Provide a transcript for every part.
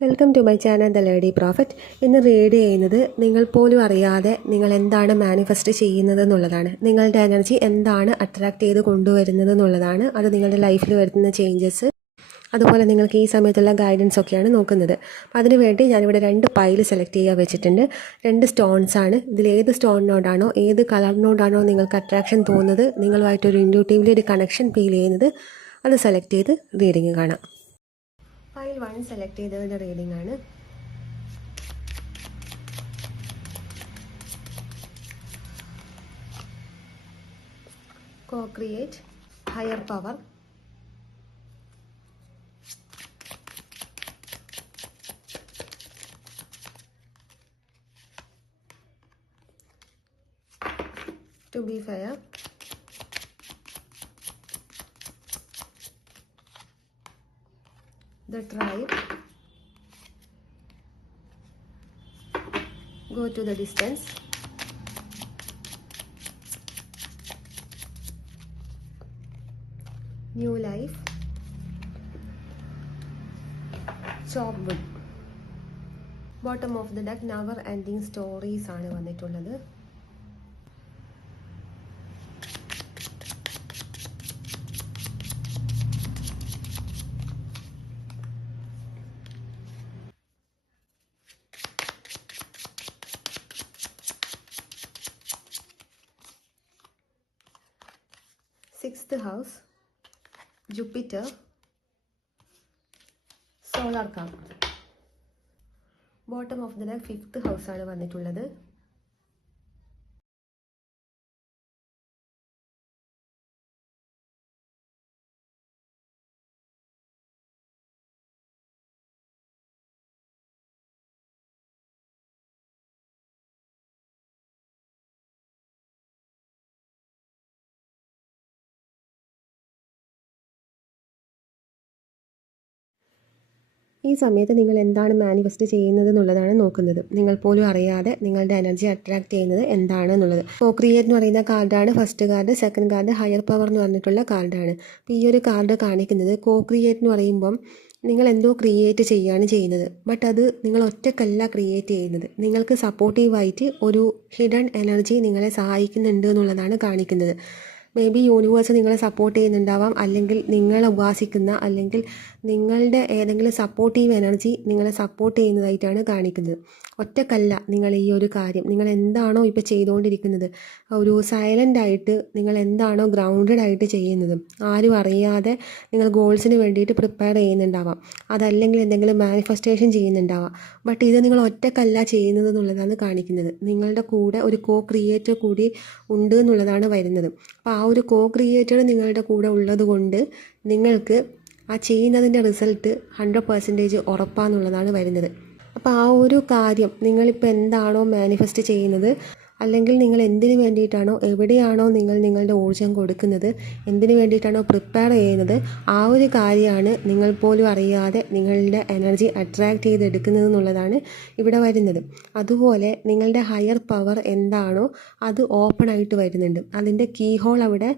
Welcome to my channel the lady prophet. ഇന്ന് read ചെയ്യുന്നത് നിങ്ങൾ പോലും അറിയാതെ നിങ്ങൾ എന്താണ് മാനിഫെസ്റ്റ് ചെയ്യുന്നത് എന്നുള്ളതാണ്. നിങ്ങളുടെ എനർജി എന്താണ് അട്രാക്റ്റ് ചെയ്ത് കൊണ്ടുവരുന്നത് എന്നുള്ളതാണ്. അത് നിങ്ങളുടെ ലൈഫിൽ വരുത്തുന്ന ചേഞ്ചസ്, അതുപോലെ നിങ്ങൾക്ക് ഈ സമയത്തുള്ള ഗൈഡൻസ് ഒക്കെയാണ് നോക്കുന്നത്. അപ്പോൾ അതിനുവേണ്ടി ഞാനിവിടെ 2 പൈൽ സെലക്ട് ചെയ്യാൻ വെച്ചിട്ടുണ്ട്. 2 സ്റ്റോൺസ് ആണ്. ഇതിൽ ഏത് സ്റ്റോണിനോടാണോ ഏത് കളറിനോടാണോ നിങ്ങൾക്ക് അട്രാക്ഷൻ തോന്നുന്നത്, നിങ്ങളുമായിട്ടൊരു ഇൻഡ്യൂട്ടീവ്ലി ഒരു കണക്ഷൻ ഫീൽ ചെയ്യുന്നത്, അത് സെലക്ട് ചെയ്ത് റീഡിങ് കാണാം. ഫയൽ 1 സെലക്ട് ചെയ്തതിൻ്റെ റീഡിംഗ് ആണ്. co-create, higher power, to be fair, the tribe, go to the distance, new life, chop wood. Bottom of the deck never ending stories ആണ് വന്നിട്ടുള്ളത്. Sixth house, Jupiter, solar card. Bottom of the deck 5th house ആണ് വന്നിട്ടുള്ളത്. ഈ സമയത്ത് നിങ്ങൾ എന്താണ് manifest ചെയ്യുന്നത് എന്നുള്ളതാണ് നോക്കുന്നത്. നിങ്ങൾ പോലും അറിയാതെ നിങ്ങളുടെ എനർജി അട്രാക്ട് ചെയ്യുന്നത് എന്താണ് എന്നുള്ളത്. co-create എന്ന് പറയുന്ന കാർഡാണ് first card. Second card higher power എന്ന് പറഞ്ഞിട്ടുള്ള കാർഡാണ്. അപ്പോൾ ഈ ഒരു കാർഡ് കാണിക്കുന്നത് co-create എന്ന് പറയുമ്പം നിങ്ങൾ എന്തോ ക്രിയേറ്റ് ചെയ്യുകയാണ് ചെയ്യുന്നത്. ബട്ട് അത് നിങ്ങൾ ഒറ്റക്കല്ല ക്രിയേറ്റ് ചെയ്യുന്നത്. നിങ്ങൾക്ക് സപ്പോർട്ടീവായിട്ട് ഒരു ഹിഡൻ എനർജി നിങ്ങളെ സഹായിക്കുന്നുണ്ട് എന്നുള്ളതാണ് കാണിക്കുന്നത്. മേ ബി യൂണിവേഴ്സ് നിങ്ങളെ സപ്പോർട്ട് ചെയ്യുന്നുണ്ടാവാം, അല്ലെങ്കിൽ നിങ്ങളെ ഉപാസിക്കുന്ന അല്ലെങ്കിൽ നിങ്ങളുടെ ഏതെങ്കിലും സപ്പോർട്ടീവ് എനർജി നിങ്ങളെ സപ്പോർട്ട് ചെയ്യുന്നതായിട്ടാണ് കാണിക്കുന്നത്. ഒറ്റക്കല്ല നിങ്ങൾ ഈ ഒരു കാര്യം, നിങ്ങൾ എന്താണോ ഇപ്പോൾ ചെയ്തുകൊണ്ടിരിക്കുന്നത്, ഒരു സൈലൻ്റ് ആയിട്ട് നിങ്ങൾ എന്താണോ ഗ്രൗണ്ടഡ് ആയിട്ട് ചെയ്യുന്നത്, ആരും അറിയാതെ നിങ്ങൾ ഗോൾസിന് വേണ്ടിയിട്ട് പ്രിപ്പയർ ചെയ്യുന്നുണ്ടാവാം, അതല്ലെങ്കിൽ എന്തെങ്കിലും മാനിഫെസ്റ്റേഷൻ ചെയ്യുന്നുണ്ടാവാം. ബട്ട് ഇത് നിങ്ങൾ ഒറ്റക്കല്ല ചെയ്യുന്നത് എന്നുള്ളതാണ് കാണിക്കുന്നത്. നിങ്ങളുടെ കൂടെ ഒരു co-creator കൂടി ഉണ്ട് എന്നുള്ളതാണ് വരുന്നത്. അപ്പോൾ ആ ഒരു co-creator നിങ്ങളുടെ കൂടെ ഉള്ളത് കൊണ്ട് നിങ്ങൾക്ക് ആ ചെയ്യുന്നതിൻ്റെ റിസൾട്ട് 100% ഉറപ്പാന്നുള്ളതാണ് വരുന്നത്. അപ്പോൾ ആ ഒരു കാര്യം നിങ്ങളിപ്പോൾ എന്താണോ മാനിഫെസ്റ്റ് ചെയ്യുന്നത്, അല്ലെങ്കിൽ നിങ്ങൾ എന്തിനു വേണ്ടിയിട്ടാണോ എവിടെയാണോ നിങ്ങൾ നിങ്ങളുടെ ഊർജ്ജം കൊടുക്കുന്നത്, എന്തിനു വേണ്ടിയിട്ടാണോ പ്രിപ്പയർ ചെയ്യുന്നത്, ആ ഒരു കാര്യമാണ് നിങ്ങൾ പോലും അറിയാതെ നിങ്ങളുടെ എനർജി അട്രാക്റ്റ് ചെയ്തെടുക്കുന്നത് എന്നുള്ളതാണ് ഇവിടെ വരുന്നത്. അതുപോലെ നിങ്ങളുടെ ഹയർ പവർ എന്താണോ അത് ഓപ്പൺ ആയിട്ട് വരുന്നുണ്ട്. അതിൻ്റെ കീ ഹോൾ അവിടെ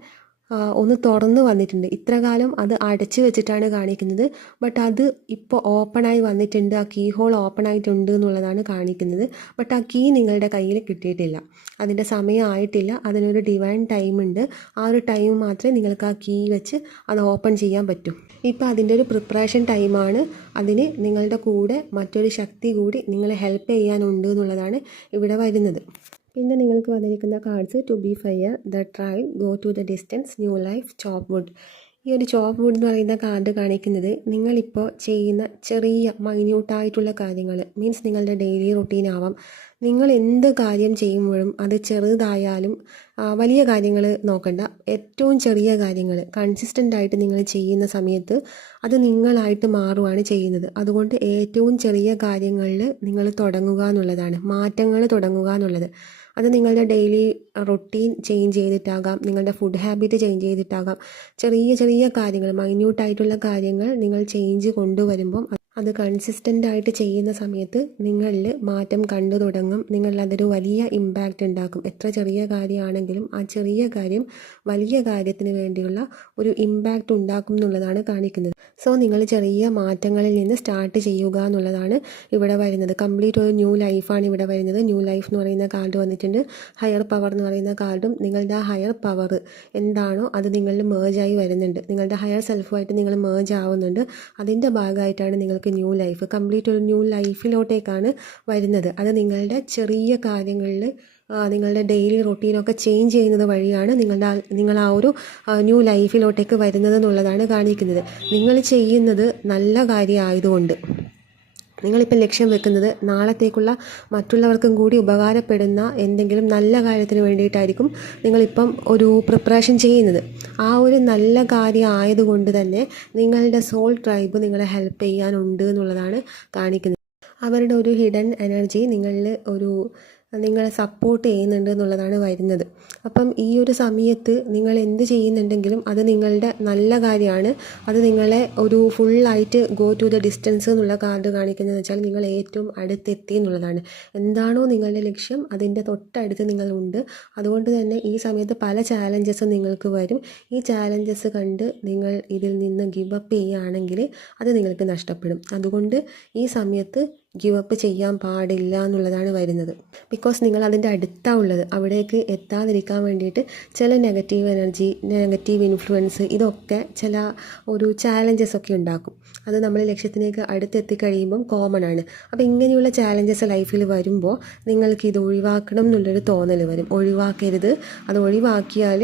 ഒന്ന് തുറന്ന് വന്നിട്ടുണ്ട്. ഇത്ര കാലം അത് അടച്ചു വെച്ചിട്ടാണ് കാണിക്കുന്നത്. ബട്ട് അത് ഇപ്പോൾ ഓപ്പണായി വന്നിട്ടുണ്ട്. ആ കീ ഹോൾ ഓപ്പൺ ആയിട്ടുണ്ട് എന്നുള്ളതാണ് കാണിക്കുന്നത്. ബട്ട് ആ കീ നിങ്ങളുടെ കയ്യിൽ കിട്ടിയിട്ടില്ല. അതിൻ്റെ സമയമായിട്ടില്ല. അതിനൊരു ഡിവൈൻ ടൈം ഉണ്ട്. ആ ഒരു ടൈം മാത്രമേ നിങ്ങൾക്ക് ആ കീ വെച്ച് അത് ഓപ്പൺ ചെയ്യാൻ പറ്റൂ. ഇപ്പോൾ അതിൻ്റെ ഒരു പ്രിപ്പറേഷൻ ടൈമാണ്. അതിന് നിങ്ങളുടെ കൂടെ മറ്റൊരു ശക്തി കൂടി നിങ്ങളെ ഹെൽപ്പ് ചെയ്യാനുണ്ട് എന്നുള്ളതാണ് ഇവിടെ വരുന്നത്. പിന്നെ നിങ്ങൾക്ക് വന്നിരിക്കുന്ന cards to be fair, the tribe, go to the distance, new life, chop wood. ഈ ഒരു ചോപ്പ് വുഡ് എന്ന് പറയുന്ന കാർഡ് കാണിക്കുന്നത് നിങ്ങളിപ്പോൾ ചെയ്യുന്ന ചെറിയ മൈന്യൂട്ടായിട്ടുള്ള കാര്യങ്ങൾ, മീൻസ് നിങ്ങളുടെ ഡെയിലി റൊട്ടീൻ ആവാം. നിങ്ങൾ എന്ത് കാര്യം ചെയ്യുമ്പോഴും അത് ചെറുതായാലും വലിയ കാര്യങ്ങൾ നോക്കണ്ട, ഏറ്റവും ചെറിയ കാര്യങ്ങൾ കൺസിസ്റ്റൻ്റ് ആയിട്ട് നിങ്ങൾ ചെയ്യുന്ന സമയത്ത് അത് നിങ്ങളായിട്ട് മാറുകയാണ് ചെയ്യുന്നത്. അതുകൊണ്ട് ഏറ്റവും ചെറിയ കാര്യങ്ങളിൽ നിങ്ങൾ തുടങ്ങുക എന്നുള്ളതാണ്, മാറ്റങ്ങൾ തുടങ്ങുക എന്നുള്ളത്. അത് നിങ്ങളുടെ ഡെയിലി റൊട്ടീൻ ചേഞ്ച് ചെയ്തിട്ടാകാം, നിങ്ങളുടെ ഫുഡ് ഹാബിറ്റ് ചേഞ്ച് ചെയ്തിട്ടാകാം. ചെറിയ ചെറിയ കാര്യങ്ങൾ, മൈന്യൂട്ടായിട്ടുള്ള കാര്യങ്ങൾ നിങ്ങൾ ചേഞ്ച് കൊണ്ടുവരുമ്പം അത് കൺസിസ്റ്റൻ്റ് ആയിട്ട് ചെയ്യുന്ന സമയത്ത് നിങ്ങളിൽ മാറ്റം കണ്ടു തുടങ്ങും. നിങ്ങളിൽ അതൊരു വലിയ ഇമ്പാക്റ്റ് ഉണ്ടാക്കും. എത്ര ചെറിയ കാര്യമാണെങ്കിലും ആ ചെറിയ കാര്യം വലിയ കാര്യത്തിന് വേണ്ടിയുള്ള ഒരു ഇമ്പാക്റ്റ് ഉണ്ടാക്കും എന്നുള്ളതാണ് കാണിക്കുന്നത്. സോ നിങ്ങൾ ചെറിയ മാറ്റങ്ങളിൽ നിന്ന് സ്റ്റാർട്ട് ചെയ്യുക എന്നുള്ളതാണ് ഇവിടെ വരുന്നത്. കംപ്ലീറ്റ് ഒരു ന്യൂ ലൈഫാണ് ഇവിടെ വരുന്നത്. ന്യൂ ലൈഫ് എന്ന് പറയുന്ന കാർഡ് വന്നിട്ടുണ്ട്. ഹയർ പവർ എന്ന് പറയുന്ന കാർഡും നിങ്ങളുടെ ആ ഹയർ പവർ എന്താണോ അത് നിങ്ങളിൽ മേജായി വരുന്നുണ്ട്. നിങ്ങളുടെ ഹയർ സെൽഫുമായിട്ട് നിങ്ങൾ മേജ് ആവുന്നുണ്ട്. അതിൻ്റെ ഭാഗമായിട്ടാണ് നിങ്ങൾക്ക് ന്യൂ ലൈഫ്, കംപ്ലീറ്റ് ഒരു ന്യൂ ലൈഫിലോട്ടേക്കാണ് വരുന്നത്. അത് നിങ്ങളുടെ ചെറിയ കാര്യങ്ങളിൽ നിങ്ങളുടെ ഡെയിലി റൊട്ടീനൊക്കെ ചേഞ്ച് ചെയ്യുന്നത് വഴിയാണ് നിങ്ങൾ ആ ഒരു ന്യൂ ലൈഫിലോട്ടേക്ക് വരുന്നത് എന്നുള്ളതാണ് കാണിക്കുന്നത്. നിങ്ങൾ ചെയ്യുന്നത് നല്ല കാര്യമായതുകൊണ്ട്, നിങ്ങളിപ്പോൾ ലക്ഷ്യം വെക്കുന്നത് നാളത്തേക്കുള്ള മറ്റുള്ളവർക്കും കൂടി ഉപകാരപ്പെടുന്ന എന്തെങ്കിലും നല്ല കാര്യത്തിന് വേണ്ടിയിട്ടായിരിക്കും നിങ്ങളിപ്പം ഒരു പ്രിപ്പറേഷൻ ചെയ്യുന്നത്. ആ ഒരു നല്ല കാര്യം ആയതുകൊണ്ട് തന്നെ നിങ്ങളുടെ സോൾ ട്രൈബ് നിങ്ങളെ ഹെൽപ്പ് ചെയ്യാനുണ്ട് എന്നുള്ളതാണ് കാണിക്കുന്നത്. അവരുടെ ഒരു ഹിഡൻ എനർജി നിങ്ങളെ സപ്പോർട്ട് ചെയ്യുന്നുണ്ട് എന്നുള്ളതാണ് വരുന്നത്. അപ്പം ഈ ഒരു സമയത്ത് നിങ്ങൾ എന്ത് ചെയ്യുന്നുണ്ടെങ്കിലും അത് നിങ്ങളുടെ നല്ല കാര്യമാണ്. അത് നിങ്ങളെ ഒരു ഫുള്ളായിട്ട് ഗോ ടു ദ ഡിസ്റ്റൻസ് എന്നുള്ള കാർഡ് കാണിക്കുന്നത് വെച്ചാൽ നിങ്ങൾ ഏറ്റവും അടുത്തെത്തി എന്നുള്ളതാണ്. എന്താണോ നിങ്ങളുടെ ലക്ഷ്യം അതിൻ്റെ തൊട്ടടുത്ത് നിങ്ങളുണ്ട്. അതുകൊണ്ട് തന്നെ ഈ സമയത്ത് പല ചാലഞ്ചസും നിങ്ങൾക്ക് വരും. ഈ ചാലഞ്ചസ് കണ്ട് നിങ്ങൾ ഇതിൽ നിന്ന് ഗിവ് അപ്പ് ചെയ്യുകയാണെങ്കിൽ അത് നിങ്ങൾക്ക് നഷ്ടപ്പെടും. അതുകൊണ്ട് ഈ സമയത്ത് ഗിവ് അപ്പ് ചെയ്യാൻ പാടില്ല എന്നുള്ളതാണ് വരുന്നത്. ബിക്കോസ് നിങ്ങൾ അതിൻ്റെ അടുത്താണ് ഉള്ളത്. അവിടേക്ക് എത്താതിരിക്കാൻ വേണ്ടിയിട്ട് ചില നെഗറ്റീവ് എനർജി, നെഗറ്റീവ് ഇൻഫ്ലുവൻസ്, ഇതൊക്കെ ചില ഒരു ചാലഞ്ചസ് ഒക്കെ ഉണ്ടാക്കും. അത് നമ്മൾ ലക്ഷ്യത്തിലേക്ക് അടുത്തെത്തിക്കഴിയുമ്പം കോമൺ ആണ്. അപ്പോൾ ഇങ്ങനെയുള്ള ചാലഞ്ചസ് ലൈഫിൽ വരുമ്പോൾ നിങ്ങൾക്ക് ഇത് ഒഴിവാക്കണം എന്നുള്ളൊരു തോന്നൽ വരും. ഒഴിവാക്കരുത്. അത് ഒഴിവാക്കിയാൽ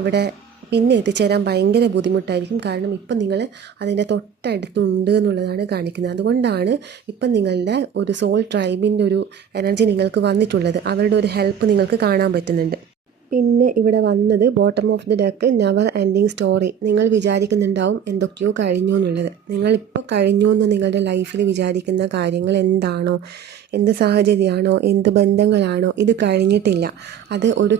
അവിടെ പിന്നെ എത്തിച്ചേരാൻ ഭയങ്കര ബുദ്ധിമുട്ടായിരിക്കും. കാരണം ഇപ്പം നിങ്ങൾ അതിൻ്റെ തൊട്ടടുത്തുണ്ട് എന്നുള്ളതാണ് കാണിക്കുന്നത്. അതുകൊണ്ടാണ് ഇപ്പം നിങ്ങളുടെ ഒരു സോൾ ട്രൈബിൻ്റെ ഒരു എനർജി നിങ്ങൾക്ക് വന്നിട്ടുള്ളത്. അവരുടെ ഒരു ഹെൽപ്പ് നിങ്ങൾക്ക് കാണാൻ പറ്റുന്നുണ്ട്. പിന്നെ ഇവിടെ വന്നത് bottom of the deck, never ending story. നിങ്ങൾ വിചാരിക്കുന്നുണ്ടാവും എന്തൊക്കെയോ കഴിഞ്ഞു എന്നുള്ളത്. നിങ്ങളിപ്പോൾ കഴിഞ്ഞു എന്ന് നിങ്ങളുടെ ലൈഫിൽ വിചാരിക്കുന്ന കാര്യങ്ങൾ എന്താണോ, എന്ത് സാഹചര്യമാണോ, എന്ത് ബന്ധങ്ങളാണോ, ഇത് കഴിഞ്ഞിട്ടില്ല. അത് ഒരു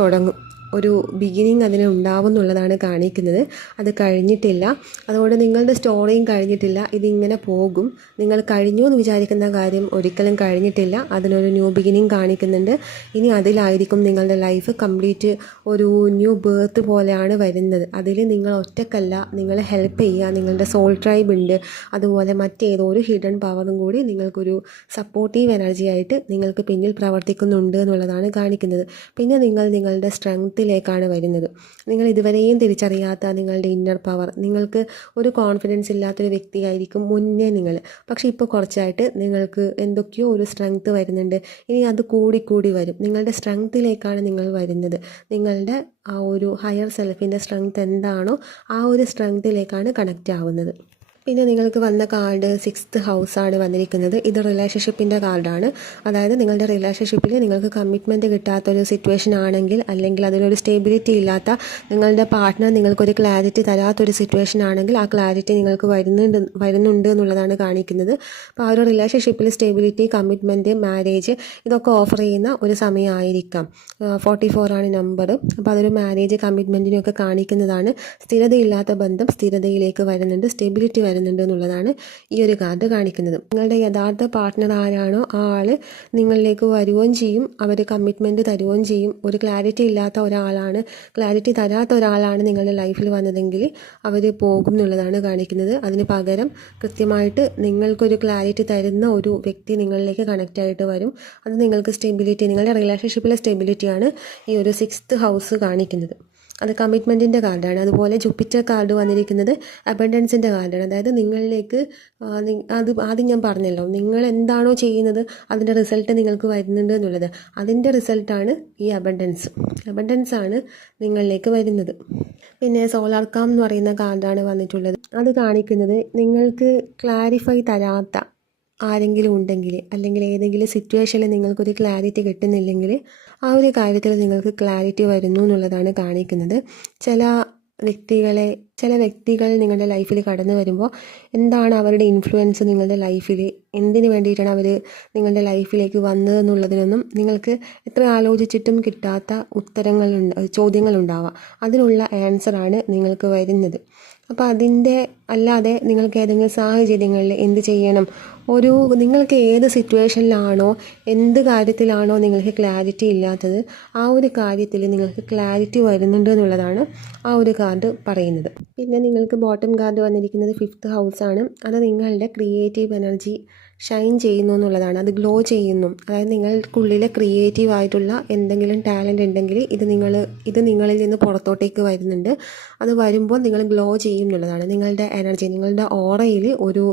തുടങ്ങും. ഒരു ബിഗിനിങ് അതിന് ഉണ്ടാവും എന്നുള്ളതാണ് കാണിക്കുന്നത്. അത് കഴിഞ്ഞിട്ടില്ല. അതുകൊണ്ട് നിങ്ങളുടെ സ്റ്റോറിയും കഴിഞ്ഞിട്ടില്ല. ഇതിങ്ങനെ പോകും. നിങ്ങൾ കഴിഞ്ഞു എന്ന് വിചാരിക്കുന്ന കാര്യം ഒരിക്കലും കഴിഞ്ഞിട്ടില്ല. അതിനൊരു ന്യൂ ബിഗിനിങ് കാണിക്കുന്നുണ്ട്. ഇനി അതിലായിരിക്കും നിങ്ങളുടെ ലൈഫ് കംപ്ലീറ്റ് ഒരു ന്യൂ ബേർത്ത് പോലെയാണ് വരുന്നത്. അതിൽ നിങ്ങൾ ഒറ്റക്കല്ല, നിങ്ങളെ ഹെൽപ്പ് ചെയ്യുക നിങ്ങളുടെ സോൾ ട്രൈബ് ഉണ്ട്. അതുപോലെ മറ്റേതോ ഒരു ഹിഡൻ പവറും കൂടി നിങ്ങൾക്കൊരു സപ്പോർട്ടീവ് എനർജി ആയിട്ട് നിങ്ങൾക്ക് പിന്നിൽ പ്രവർത്തിക്കുന്നുണ്ട് എന്നുള്ളതാണ് കാണിക്കുന്നത്. പിന്നെ നിങ്ങളുടെ സ്ട്രെങ്ത്തിലേക്കാണ് വരുന്നത്. നിങ്ങൾ ഇതുവരെയും തിരിച്ചറിയാത്ത നിങ്ങളുടെ ഇന്നർ പവർ, നിങ്ങൾക്ക് ഒരു കോൺഫിഡൻസ് ഇല്ലാത്തൊരു വ്യക്തിയായിരിക്കും മുന്നേ നിങ്ങൾ. പക്ഷേ ഇപ്പോൾ കുറച്ചായിട്ട് നിങ്ങൾക്ക് എന്തൊക്കെയോ ഒരു സ്ട്രെങ്ത്ത് വരുന്നുണ്ട്. ഇനി അത് കൂടി വരും. നിങ്ങളുടെ സ്ട്രെങ്ത്തിലേക്കാണ് നിങ്ങൾ വരുന്നത്. നിങ്ങളുടെ ആ ഒരു ഹയർ സെൽഫിൻ്റെ സ്ട്രെങ്ത്ത് എന്താണോ ആ ഒരു സ്ട്രെങ്ത്തിലേക്കാണ് കണക്റ്റ് ആവുന്നത്. പിന്നെ നിങ്ങൾക്ക് വന്ന കാർഡ് 6th ഹൗസാണ് വന്നിരിക്കുന്നത്. ഇത് റിലേഷൻഷിപ്പിൻ്റെ കാർഡാണ്. അതായത് നിങ്ങളുടെ റിലേഷൻഷിപ്പിൽ നിങ്ങൾക്ക് കമ്മിറ്റ്മെൻറ്റ് കിട്ടാത്തൊരു സിറ്റുവേഷൻ ആണെങ്കിൽ, അല്ലെങ്കിൽ അതിലൊരു സ്റ്റെബിലിറ്റി ഇല്ലാത്ത, നിങ്ങളുടെ പാർട്ട്ണർ നിങ്ങൾക്കൊരു ക്ലാരിറ്റി തരാത്തൊരു സിറ്റുവേഷൻ ആണെങ്കിൽ ആ ക്ലാരിറ്റി നിങ്ങൾക്ക് വരുന്നുണ്ട് എന്നുള്ളതാണ് കാണിക്കുന്നത്. അപ്പോൾ ആ ഒരു റിലേഷൻഷിപ്പിൽ സ്റ്റെബിലിറ്റി, കമ്മിറ്റ്മെൻറ്റ്, മാരേജ് ഇതൊക്കെ ഓഫർ ചെയ്യുന്ന ഒരു സമയമായിരിക്കാം. 44 ആണ് നമ്പർ. അപ്പോൾ അതൊരു മാരേജ്, കമ്മിറ്റ്മെൻറ്റിനെയൊക്കെ കാണിക്കുന്നതാണ്. സ്ഥിരതയില്ലാത്ത ബന്ധം സ്ഥിരതയിലേക്ക് വരുന്നുണ്ട്, സ്റ്റെബിലിറ്റി വരുന്നുണ്ട് എന്നുള്ളതാണ് ഈ ഒരു കാർഡ് കാണിക്കുന്നത്. നിങ്ങളുടെ യഥാർത്ഥ പാർട്ട്ണർ ആരാണോ ആ ആൾ നിങ്ങളിലേക്ക് വരുകയും ചെയ്യും. അവർ കമ്മിറ്റ്മെൻറ്റ് തരുകയും ചെയ്യും. ഒരു ക്ലാരിറ്റി ഇല്ലാത്ത ഒരാളാണ്, ക്ലാരിറ്റി തരാത്ത ഒരാളാണ് നിങ്ങളുടെ ലൈഫിൽ വന്നതെങ്കിൽ അവർ പോകും എന്നുള്ളതാണ് കാണിക്കുന്നത്. അതിന് പകരം കൃത്യമായിട്ട് നിങ്ങൾക്കൊരു ക്ലാരിറ്റി തരുന്ന ഒരു വ്യക്തി നിങ്ങളിലേക്ക് കണക്റ്റ് ആയിട്ട് വരും. അത് നിങ്ങൾക്ക് സ്റ്റെബിലിറ്റി, നിങ്ങളുടെ റിലേഷൻഷിപ്പിലെ സ്റ്റെബിലിറ്റിയാണ് ഈ ഒരു 6th ഹൗസ് കാണിക്കുന്നത്. അത് കമ്മിറ്റ്മെൻറ്റിൻ്റെ കാർഡാണ്. അതുപോലെ ജുപ്പിറ്റർ കാർഡ് വന്നിരിക്കുന്നത് അബണ്ടൻസിൻ്റെ കാർഡാണ്. അതായത് നിങ്ങളിലേക്ക് അത് ആദ്യം ഞാൻ പറഞ്ഞല്ലോ, നിങ്ങൾ എന്താണോ ചെയ്യുന്നത് അതിൻ്റെ റിസൾട്ട് നിങ്ങൾക്ക് വരുന്നുണ്ട് എന്നുള്ളത്. അതിൻ്റെ റിസൾട്ടാണ് ഈ അബണ്ടൻസ് ആണ് നിങ്ങളിലേക്ക് വരുന്നത്. പിന്നെ സോളാർ കാം എന്ന് പറയുന്ന കാർഡാണ് വന്നിട്ടുള്ളത്. അത് കാണിക്കുന്നത് നിങ്ങൾക്ക് ക്ലാരിഫൈ തരാത്ത ആരെങ്കിലും ഉണ്ടെങ്കിൽ, അല്ലെങ്കിൽ ഏതെങ്കിലും സിറ്റുവേഷനിൽ നിങ്ങൾക്കൊരു ക്ലാരിറ്റി കിട്ടുന്നില്ലെങ്കിൽ ആ ഒരു കാര്യത്തിൽ നിങ്ങൾക്ക് ക്ലാരിറ്റി വരുന്നു എന്നുള്ളതാണ് കാണിക്കുന്നത്. ചില വ്യക്തികൾ നിങ്ങളുടെ ലൈഫിൽ കടന്നു വരുമ്പോൾ എന്താണ് അവരുടെ ഇൻഫ്ലുവൻസ് നിങ്ങളുടെ ലൈഫിൽ, എന്തിനു വേണ്ടിയിട്ടാണ് അവർ നിങ്ങളുടെ ലൈഫിലേക്ക് വന്നതെന്നുള്ളതിനൊന്നും നിങ്ങൾക്ക് എത്ര ആലോചിച്ചിട്ടും കിട്ടാത്ത ചോദ്യങ്ങളുണ്ടാവാം. അതിനുള്ള ആൻസറാണ് നിങ്ങൾക്ക് വരുന്നത്. അപ്പോൾ അതിൻ്റെ അല്ലാതെ നിങ്ങൾക്ക് ഏതെങ്കിലും സാഹചര്യങ്ങളിൽ എന്ത് ചെയ്യണം, നിങ്ങൾക്ക് ഏത് സിറ്റുവേഷനിലാണോ എന്ത് കാര്യത്തിലാണോ നിങ്ങൾക്ക് ക്ലാരിറ്റി ഇല്ലാത്തത് ആ ഒരു കാര്യത്തിൽ നിങ്ങൾക്ക് ക്ലാരിറ്റി വരുന്നുണ്ട് എന്നുള്ളതാണ് ആ ഒരു കാർഡ് പറയുന്നത്. പിന്നെ നിങ്ങൾക്ക് ബോട്ടം കാർഡ് വന്നിരിക്കുന്നത് 5th ഹൗസാണ്. അത് നിങ്ങളുടെ ക്രിയേറ്റീവ് എനർജി ഷൈൻ ചെയ്യുന്നു എന്നുള്ളതാണ്. അത് ഗ്ലോ ചെയ്യുന്നു. അതായത് നിങ്ങൾക്കുള്ളിലെ ക്രിയേറ്റീവായിട്ടുള്ള എന്തെങ്കിലും ടാലൻ്റ് ഉണ്ടെങ്കിൽ ഇത് നിങ്ങളിൽ നിന്ന് പുറത്തോട്ടേക്ക് വരുന്നുണ്ട്. അത് വരുമ്പോൾ നിങ്ങൾ ഗ്ലോ ചെയ്യും എന്നുള്ളതാണ്. നിങ്ങളുടെ എനർജി, നിങ്ങളുടെ ഓറയിൽ ഒരു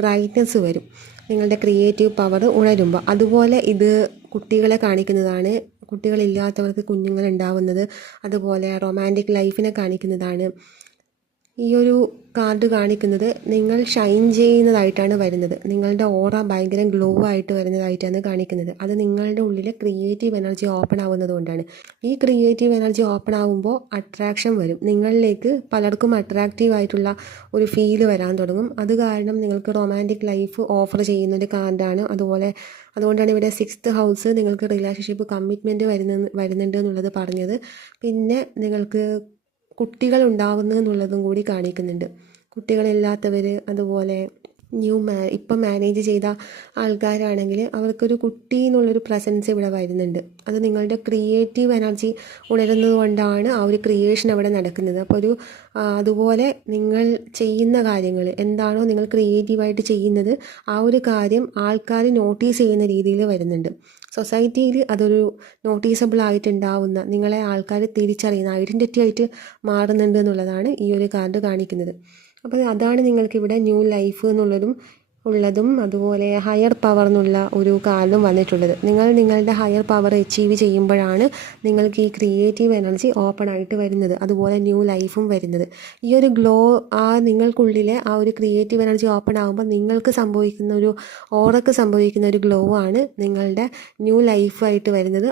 ബ്രൈറ്റ്നസ് വരും നിങ്ങളുടെ ക്രിയേറ്റീവ് പവർ ഉണരുമ്പോൾ. അതുപോലെ ഇത് കുട്ടികളെ കാണിക്കുന്നതാണ്, കുട്ടികളില്ലാത്തവർക്ക് കുഞ്ഞുങ്ങൾ ഉണ്ടാവുന്നത്, അതുപോലെ റൊമാൻറ്റിക് ലൈഫിനെ കാണിക്കുന്നതാണ്. ഈ ഒരു കാർഡ് കാണിക്കുന്നത് നിങ്ങൾ ഷൈൻ ചെയ്യുന്നതായിട്ടാണ് വരുന്നത്. നിങ്ങളുടെ ഓറ ഭയങ്കര ഗ്ലോ ആയിട്ട് വരുന്നതായിട്ടാണ് കാണിക്കുന്നത്. അത് നിങ്ങളുടെ ഉള്ളിലെ ക്രിയേറ്റീവ് എനർജി ഓപ്പൺ ആവുന്നത് കൊണ്ടാണ്. ഈ ക്രിയേറ്റീവ് എനർജി ഓപ്പൺ ആവുമ്പോൾ അട്രാക്ഷൻ വരും. നിങ്ങളിലേക്ക് പലർക്കും അട്രാക്റ്റീവ് ആയിട്ടുള്ള ഒരു ഫീല് വരാൻ തുടങ്ങും. അത് കാരണം നിങ്ങൾക്ക് റൊമാൻറ്റിക് ലൈഫ് ഓഫർ ചെയ്യുന്നൊരു കാർഡാണ്. അതുകൊണ്ടാണ് ഇവിടെ 6th ഹൗസ് നിങ്ങൾക്ക് റിലേഷൻഷിപ്പ് കമ്മിറ്റ്മെൻറ്റ് വരുന്നുണ്ട് എന്നുള്ളത് പറഞ്ഞത്. പിന്നെ നിങ്ങൾക്ക് കുട്ടികൾ ഉണ്ടാവുന്നു എന്നുള്ളതും കൂടി കാണിക്കുന്നുണ്ട്. കുട്ടികളില്ലാത്തവർ, അതുപോലെ ഇപ്പം മാനേജ് ചെയ്ത ആൾക്കാരാണെങ്കിൽ അവർക്കൊരു കുട്ടി എന്നുള്ളൊരു പ്രസൻസ് ഇവിടെ വരുന്നുണ്ട്. അത് നിങ്ങളുടെ ക്രിയേറ്റീവ് എനർജി ഉണരുന്നത് കൊണ്ടാണ് ആ ഒരു ക്രിയേഷൻ അവിടെ നടക്കുന്നത്. അപ്പോൾ അതുപോലെ നിങ്ങൾ ചെയ്യുന്ന കാര്യങ്ങൾ എന്താണോ നിങ്ങൾ ക്രിയേറ്റീവായിട്ട് ചെയ്യുന്നത് ആ ഒരു കാര്യം ആൾക്കാർ നോട്ടീസ് ചെയ്യുന്ന രീതിയിൽ വരുന്നുണ്ട്. സൊസൈറ്റിയിൽ അതൊരു നോട്ടീസബിൾ ആയിട്ടുണ്ടാവുന്ന, നിങ്ങളെ ആൾക്കാർ തിരിച്ചറിയുന്ന ഐഡൻറ്റിറ്റി ആയിട്ട് മാറുന്നുണ്ട് എന്നുള്ളതാണ് ഈ ഒരു കാർഡ് കാണിക്കുന്നത്. അപ്പോൾ അതാണ് നിങ്ങൾക്കിവിടെ ന്യൂ ലൈഫ് ഉള്ളതും അതുപോലെ ഹയർ പവർ എന്നുള്ള ഒരു കാർഡും വന്നിട്ടുള്ളത്. നിങ്ങളുടെ ഹയർ പവർ അച്ചീവ് ചെയ്യുമ്പോഴാണ് നിങ്ങൾക്ക് ഈ ക്രിയേറ്റീവ് എനർജി ഓപ്പൺ ആയിട്ട് വരുന്നത്, അതുപോലെ ന്യൂ ലൈഫും വരുന്നത്. ഈ ഒരു ഗ്ലോ, നിങ്ങൾക്കുള്ളിലെ ആ ഒരു ക്രിയേറ്റീവ് എനർജി ഓപ്പൺ ആകുമ്പോൾ നിങ്ങൾക്ക് ഓറക്ക് സംഭവിക്കുന്ന ഒരു ഗ്ലോ ആണ് നിങ്ങളുടെ ന്യൂ ലൈഫായിട്ട് വരുന്നത്.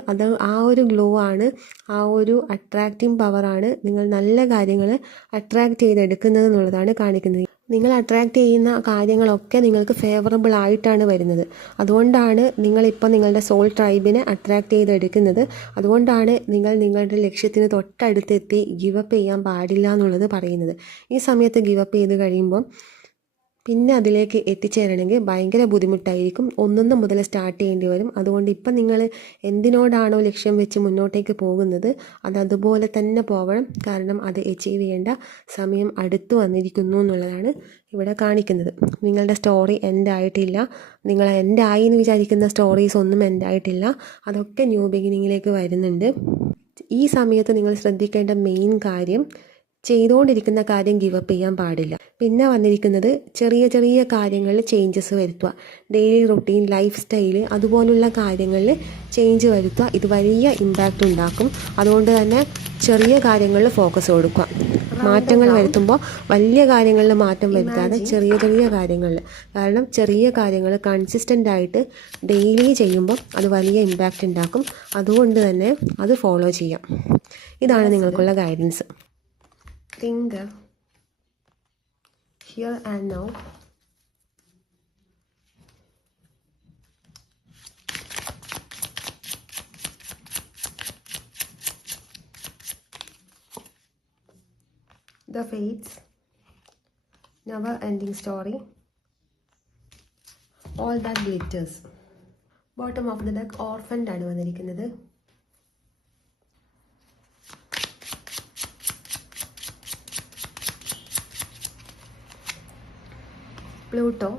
ആ ഒരു ഗ്ലോ ആണ്, ആ ഒരു അട്രാക്റ്റിംഗ് പവറാണ് നിങ്ങൾ നല്ല കാര്യങ്ങൾ അട്രാക്റ്റ് ചെയ്തെടുക്കുന്നത് എന്നുള്ളതാണ് കാണിക്കുന്നത്. നിങ്ങൾ അട്രാക്റ്റ് ചെയ്യുന്ന കാര്യങ്ങളൊക്കെ നിങ്ങൾക്ക് ഫേവറബിൾ ആയിട്ടാണ് വരുന്നത്. അതുകൊണ്ടാണ് നിങ്ങളിപ്പോൾ നിങ്ങളുടെ സോൾ ട്രൈബിനെ അട്രാക്റ്റ് ചെയ്തെടുക്കുന്നത്. അതുകൊണ്ടാണ് നിങ്ങളുടെ ലക്ഷ്യത്തിന് തൊട്ടടുത്തെത്തി ഗിവപ്പ് ചെയ്യാൻ പാടില്ല എന്നുള്ളത് പറയുന്നത്. ഈ സമയത്ത് ഗിവപ്പ് ചെയ്ത് കഴിയുമ്പോൾ പിന്നെ അതിലേക്ക് എത്തിച്ചേരണമെങ്കിൽ ഭയങ്കര ബുദ്ധിമുട്ടായിരിക്കും. ഒന്നൊന്ന് മുതൽ സ്റ്റാർട്ട് ചെയ്യേണ്ടി വരും. അതുകൊണ്ട് ഇപ്പം നിങ്ങൾ എന്തിനോടാണോ ലക്ഷ്യം വെച്ച് മുന്നോട്ടേക്ക് പോകുന്നത് അതുപോലെ തന്നെ പോകണം. കാരണം അത് അച്ചീവ് ചെയ്യേണ്ട സമയം അടുത്ത് വന്നിരിക്കുന്നു എന്നുള്ളതാണ് ഇവിടെ കാണിക്കുന്നത്. നിങ്ങളുടെ സ്റ്റോറി എൻഡ് ആയിട്ടില്ല. നിങ്ങൾ എൻഡ് ആയി എന്ന് വിചാരിക്കുന്ന സ്റ്റോറീസ് ഒന്നും എൻഡ് ആയിട്ടില്ല. അതൊക്കെ ന്യൂ ബിഗിനിങ്ങിലേക്ക് വരുന്നുണ്ട്. ഈ സമയത്ത് നിങ്ങൾ ശ്രദ്ധിക്കേണ്ട മെയിൻ കാര്യം, ചെയ്തുകൊണ്ടിരിക്കുന്ന കാര്യം ഗിവപ്പ് ചെയ്യാൻ പാടില്ല. പിന്നെ വന്നിരിക്കുന്നത് ചെറിയ ചെറിയ കാര്യങ്ങളിൽ ചേഞ്ചസ് വരുത്തുക. ഡെയിലി റൊട്ടീൻ, ലൈഫ് സ്റ്റൈല്, അതുപോലുള്ള കാര്യങ്ങളിൽ ചേഞ്ച് വരുത്തുക. ഇത് വലിയ ഇമ്പാക്റ്റ് ഉണ്ടാക്കും. അതുകൊണ്ട് തന്നെ ചെറിയ കാര്യങ്ങളിൽ ഫോക്കസ് കൊടുക്കുക. മാറ്റങ്ങൾ വരുത്തുമ്പോൾ വലിയ കാര്യങ്ങളിൽ മാറ്റം വരുത്താതെ ചെറിയ ചെറിയ കാര്യങ്ങളിൽ, കാരണം ചെറിയ കാര്യങ്ങൾ കൺസിസ്റ്റൻ്റ് ആയിട്ട് ഡെയിലി ചെയ്യുമ്പോൾ അത് വലിയ ഇമ്പാക്റ്റ് ഉണ്ടാക്കും. അതുകൊണ്ട് തന്നെ അത് ഫോളോ ചെയ്യാം. ഇതാണ് നിങ്ങൾക്കുള്ള guidance. Think here and now. The fates, never ending story, all that glitters. Bottom of the deck, orphaned ആണ് വന്നിരിക്കുന്നത്. Pluto,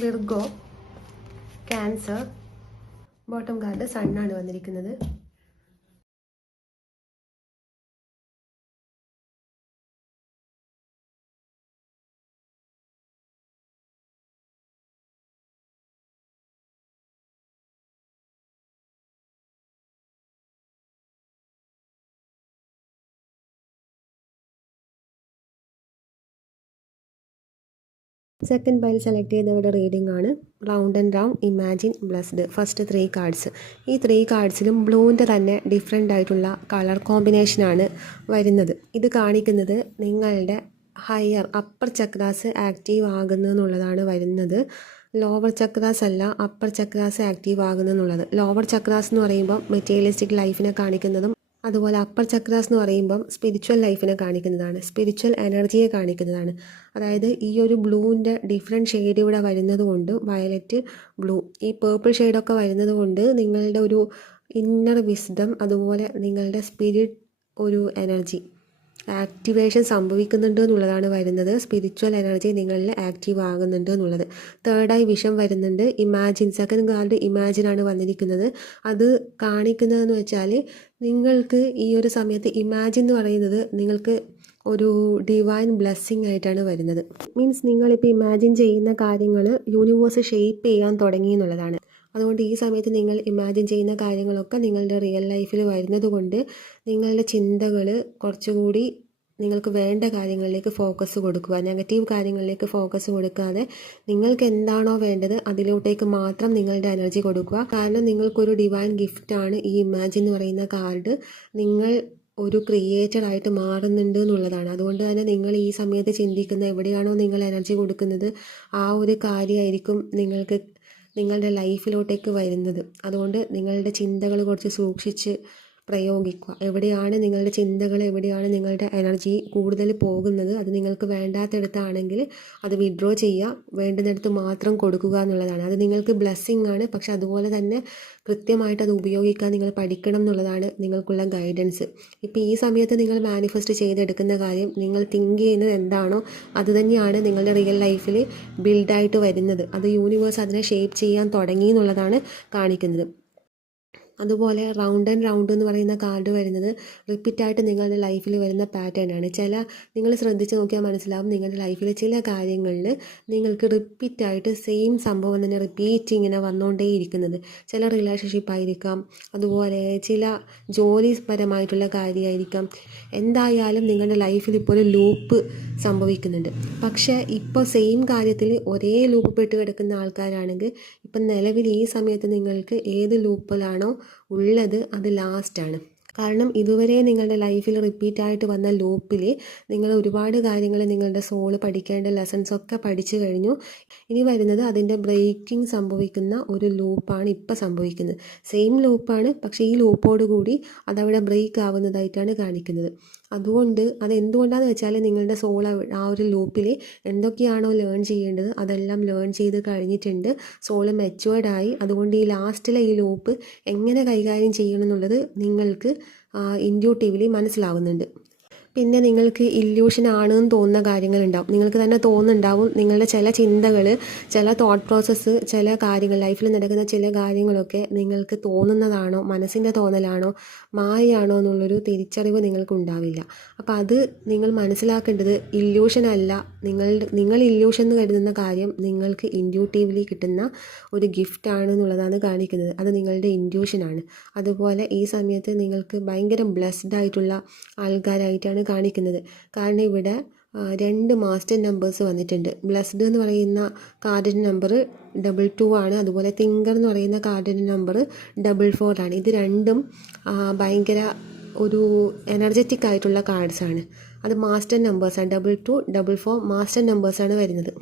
Virgo, cancer. Bottom card സണ്ണാണ് വന്നിരിക്കുന്നത്. സെക്കൻഡ് പൈൽ സെലക്ട് ചെയ്തവരുടെ റീഡിംഗ് ആണ് round and round, imagine, blessed. First 3 cards. ഈ 3 കാർഡ്സിലും ബ്ലൂവിൻ്റെ തന്നെ different ആയിട്ടുള്ള colour കോമ്പിനേഷനാണ് വരുന്നത്. ഇത് കാണിക്കുന്നത് നിങ്ങളുടെ അപ്പർ ചക്രാസ് ആക്റ്റീവ് ആകുന്നു എന്നുള്ളതാണ് വരുന്നത്. ലോവർ ചക്രാസ് അല്ല, അപ്പർ ചക്രാസ് ആക്റ്റീവ് ആകുന്നു എന്നുള്ളത്. ലോവർ ചക്രാസ് എന്ന് പറയുമ്പോൾ മെറ്റീരിയലിസ്റ്റിക് ലൈഫിനെ കാണിക്കുന്നതും അതുപോലെ അപ്പർ ചക്രാസ് എന്ന് പറയുമ്പം സ്പിരിച്വൽ ലൈഫിനെ കാണിക്കുന്നതാണ്, സ്പിരിച്വൽ എനർജിയെ കാണിക്കുന്നതാണ്. അതായത് ഈ ഒരു ബ്ലൂവിൻ്റെ ഡിഫറെൻറ്റ് ഷെയ്ഡ് ഇവിടെ വരുന്നത് കൊണ്ട്, വയലറ്റ്, ബ്ലൂ, ഈ പേർപ്പിൾ ഷെയ്ഡൊക്കെ വരുന്നത് കൊണ്ട് നിങ്ങളുടെ ഒരു ഇന്നർ വിസ്ഡം, അതുപോലെ നിങ്ങളുടെ സ്പിരിറ്റ് ഒരു എനർജി ആക്ടിവേഷൻ സംഭവിക്കുന്നുണ്ട് എന്നുള്ളതാണ് വരുന്നത്. സ്പിരിച്വൽ എനർജി നിങ്ങളിൽ ആക്റ്റീവ് ആകുന്നുണ്ട് എന്നുള്ളത്. തേർഡായി വിഷം വരുന്നുണ്ട്. ഇമാജിൻ, സെക്കൻഡ് കാർഡ് ഇമാജിനാണ് വന്നിരിക്കുന്നത്. അത് കാണിക്കുന്നതെന്ന് വെച്ചാൽ നിങ്ങൾക്ക് ഈ ഒരു സമയത്ത് ഇമാജിൻ എന്ന് പറയുന്നത് നിങ്ങൾക്ക് ഒരു ഡിവൈൻ ബ്ലെസ്സിങ് ആയിട്ടാണ് വരുന്നത്. മീൻസ് നിങ്ങളിപ്പോൾ ഇമാജിൻ ചെയ്യുന്ന കാര്യങ്ങൾ യൂണിവേഴ്സ് ഷേപ്പ് ചെയ്യാൻ തുടങ്ങി എന്നുള്ളതാണ്. അതുകൊണ്ട് ഈ സമയത്ത് നിങ്ങൾ ഇമാജിൻ ചെയ്യുന്ന കാര്യങ്ങളൊക്കെ നിങ്ങളുടെ റിയൽ ലൈഫിൽ വരുന്നത് കൊണ്ട് നിങ്ങളുടെ ചിന്തകൾ കുറച്ചുകൂടി നിങ്ങൾക്ക് വേണ്ട കാര്യങ്ങളിലേക്ക് ഫോക്കസ് കൊടുക്കുക. നെഗറ്റീവ് കാര്യങ്ങളിലേക്ക് ഫോക്കസ് കൊടുക്കാതെ നിങ്ങൾക്ക് എന്താണോ വേണ്ടത് അതിലോട്ടേക്ക് മാത്രം നിങ്ങളുടെ എനർജി കൊടുക്കുക. കാരണം നിങ്ങൾക്കൊരു ഡിവൈൻ ഗിഫ്റ്റാണ് ഈ ഇമാജിൻ എന്ന് പറയുന്ന കാർഡ്. നിങ്ങൾ ഒരു ക്രിയേറ്റർ ആയിട്ട് മാറുന്നുണ്ട് എന്നുള്ളതാണ്. അതുകൊണ്ട് തന്നെ നിങ്ങൾ ഈ സമയത്ത് ചിന്തിക്കുന്ന എവിടെയാണോ നിങ്ങൾ എനർജി കൊടുക്കുന്നത് ആ ഒരു കാര്യമായിരിക്കും നിങ്ങൾക്ക് നിങ്ങളുടെ ലൈഫിലോട്ടേക്ക് വരുന്നത്. അതുകൊണ്ട് നിങ്ങളുടെ ചിന്തകൾ കുറച്ച് സൂക്ഷിച്ച് പ്രയോഗിക്കുക. എവിടെയാണ് നിങ്ങളുടെ ചിന്തകൾ, എവിടെയാണ് നിങ്ങളുടെ എനർജി കൂടുതൽ പോകുന്നത്, അത് നിങ്ങൾക്ക് വേണ്ടാത്തടത്താണെങ്കിൽ അത് വിഡ്രോ ചെയ്യുക, വേണ്ടുന്നിടത്ത് മാത്രം കൊടുക്കുക എന്നുള്ളതാണ്. അത് നിങ്ങൾക്ക് ബ്ലെസ്സിങ് ആണ്. പക്ഷെ അതുപോലെ തന്നെ കൃത്യമായിട്ട് അത് ഉപയോഗിക്കാൻ നിങ്ങൾ പഠിക്കണം എന്നുള്ളതാണ് നിങ്ങൾക്കുള്ള ഗൈഡൻസ്. ഇപ്പോൾ ഈ സമയത്ത് നിങ്ങൾ മാനിഫെസ്റ്റ് ചെയ്തെടുക്കുന്ന കാര്യം, നിങ്ങൾ തിങ്ക് ചെയ്യുന്നത് എന്താണോ അത് തന്നെയാണ് നിങ്ങളുടെ റിയൽ ലൈഫിൽ ബിൽഡായിട്ട് വരുന്നത്. അത് യൂണിവേഴ്സ് അതിനെ ഷേപ്പ് ചെയ്യാൻ തുടങ്ങി എന്നുള്ളതാണ് കാണിക്കുന്നത്. അതുപോലെ റൗണ്ട് ആൻഡ് റൗണ്ട് എന്ന് പറയുന്ന കാർഡ് വരുന്നത് റിപ്പീറ്റായിട്ട് നിങ്ങളുടെ ലൈഫിൽ വരുന്ന പാറ്റേൺ ആണ്. നിങ്ങൾ ശ്രദ്ധിച്ച് നോക്കിയാൽ മനസ്സിലാവും നിങ്ങളുടെ ലൈഫിൽ ചില കാര്യങ്ങളിൽ നിങ്ങൾക്ക് റിപ്പീറ്റായിട്ട് സെയിം സംഭവം തന്നെ റിപ്പീറ്റ് ഇങ്ങനെ വന്നുകൊണ്ടേയിരിക്കുന്നത്. ചില റിലേഷൻഷിപ്പ് ആയിരിക്കാം, അതുപോലെ ചില ജോലിപരമായിട്ടുള്ള കാര്യമായിരിക്കാം. എന്തായാലും നിങ്ങളുടെ ലൈഫിൽ ഇപ്പോൾ ഒരു ലൂപ്പ് സംഭവിക്കുന്നുണ്ട്. പക്ഷേ ഇപ്പോൾ സെയിം കാര്യത്തിൽ ഒരേ ലൂപ്പ് പെട്ട് കിടക്കുന്ന ആൾക്കാരാണെങ്കിൽ ഇപ്പം നിലവിൽ ഈ സമയത്ത് നിങ്ങൾക്ക് ഏത് ലൂപ്പിലാണോ ഉള്ളത് അത് ലാസ്റ്റാണ്. കാരണം ഇതുവരെ നിങ്ങളുടെ ലൈഫിൽ റിപ്പീറ്റായിട്ട് വന്ന ലൂപ്പിൽ നിങ്ങൾ ഒരുപാട് കാര്യങ്ങൾ നിങ്ങളുടെ സോള് പഠിക്കേണ്ട ലെസൺസൊക്കെ പഠിച്ചു കഴിഞ്ഞു. ഇനി വരുന്നത് അതിൻ്റെ ബ്രേക്കിംഗ് സംഭവിക്കുന്ന ഒരു ലൂപ്പാണ് ഇപ്പോൾ സംഭവിക്കുന്നത്. സെയിം ലൂപ്പാണ്, പക്ഷേ ഈ ലൂപ്പോട് കൂടി അതവിടെ ബ്രേക്ക് ആവുന്നതായിട്ടാണ് കാണിക്കുന്നത്. അതുകൊണ്ട് അതെന്തുകൊണ്ടാണെന്ന് വെച്ചാൽ നിങ്ങളുടെ സോൾ ആ ഒരു ലൂപ്പിൽ എന്തൊക്കെയാണോ ലേൺ ചെയ്യേണ്ടത് അതെല്ലാം ലേൺ ചെയ്ത് കഴിഞ്ഞിട്ടുണ്ട്. സോള് മെച്ചുവേർഡായി. അതുകൊണ്ട് ഈ ലാസ്റ്റിലെ ഈ ലൂപ്പ് എങ്ങനെ കൈകാര്യം ചെയ്യണം എന്നുള്ളത് നിങ്ങൾക്ക് ഇൻറ്റ്യൂട്ടീവ്ലി മനസ്സിലാവുന്നുണ്ട്. പിന്നെ നിങ്ങൾക്ക് ഇല്യൂഷൻ ആണെന്ന് തോന്നുന്ന കാര്യങ്ങളുണ്ടാവും. നിങ്ങൾക്ക് തന്നെ തോന്നുന്നുണ്ടാവും നിങ്ങളുടെ ചില ചിന്തകൾ, ചില തോട്ട് പ്രോസസ്സ്, ചില കാര്യങ്ങൾ ലൈഫിൽ നടക്കുന്ന ചില കാര്യങ്ങളൊക്കെ നിങ്ങൾക്ക് തോന്നുന്നതാണോ, മനസ്സിൻ്റെ തോന്നലാണോ, മായയാണോ എന്നുള്ളൊരു തിരിച്ചറിവ് നിങ്ങൾക്ക് ഉണ്ടാവില്ല. അപ്പോൾ അത് നിങ്ങൾ മനസ്സിലാക്കേണ്ടത് ഇല്യൂഷൻ അല്ല. നിങ്ങൾ ഇല്യൂഷൻ എന്ന് കരുതുന്ന കാര്യം നിങ്ങൾക്ക് ഇൻറ്റ്യൂട്ടീവ്ലി കിട്ടുന്ന ഒരു ഗിഫ്റ്റാണ് എന്നുള്ളതാണ് കാണിക്കുന്നത്. അത് നിങ്ങളുടെ ഇൻറ്റ്യൂഷനാണ്. അതുപോലെ ഈ സമയത്ത് നിങ്ങൾക്ക് ഭയങ്കര ബ്ലെസ്ഡ് ആയിട്ടുള്ള ആൾക്കാരായിട്ടാണ് കാണിക്കുന്നത്. കാരണം ഇവിടെ 2 മാസ്റ്റർ നമ്പേഴ്സ് വന്നിട്ടുണ്ട്. ബ്ലെസ്ഡ് എന്ന് പറയുന്ന കാർഡിൻ്റെ നമ്പർ 22 ആണ്. അതുപോലെ തിങ്കർ എന്ന് പറയുന്ന കാർഡിൻ്റെ നമ്പർ 44 ആണ്. ഇത് രണ്ടും ഭയങ്കര ഒരു എനർജറ്റിക് ആയിട്ടുള്ള കാർഡ്സാണ്. അത് മാസ്റ്റർ നമ്പേഴ്സാണ്. 22, 44 മാസ്റ്റർ നമ്പേഴ്സാണ് വരുന്നത്.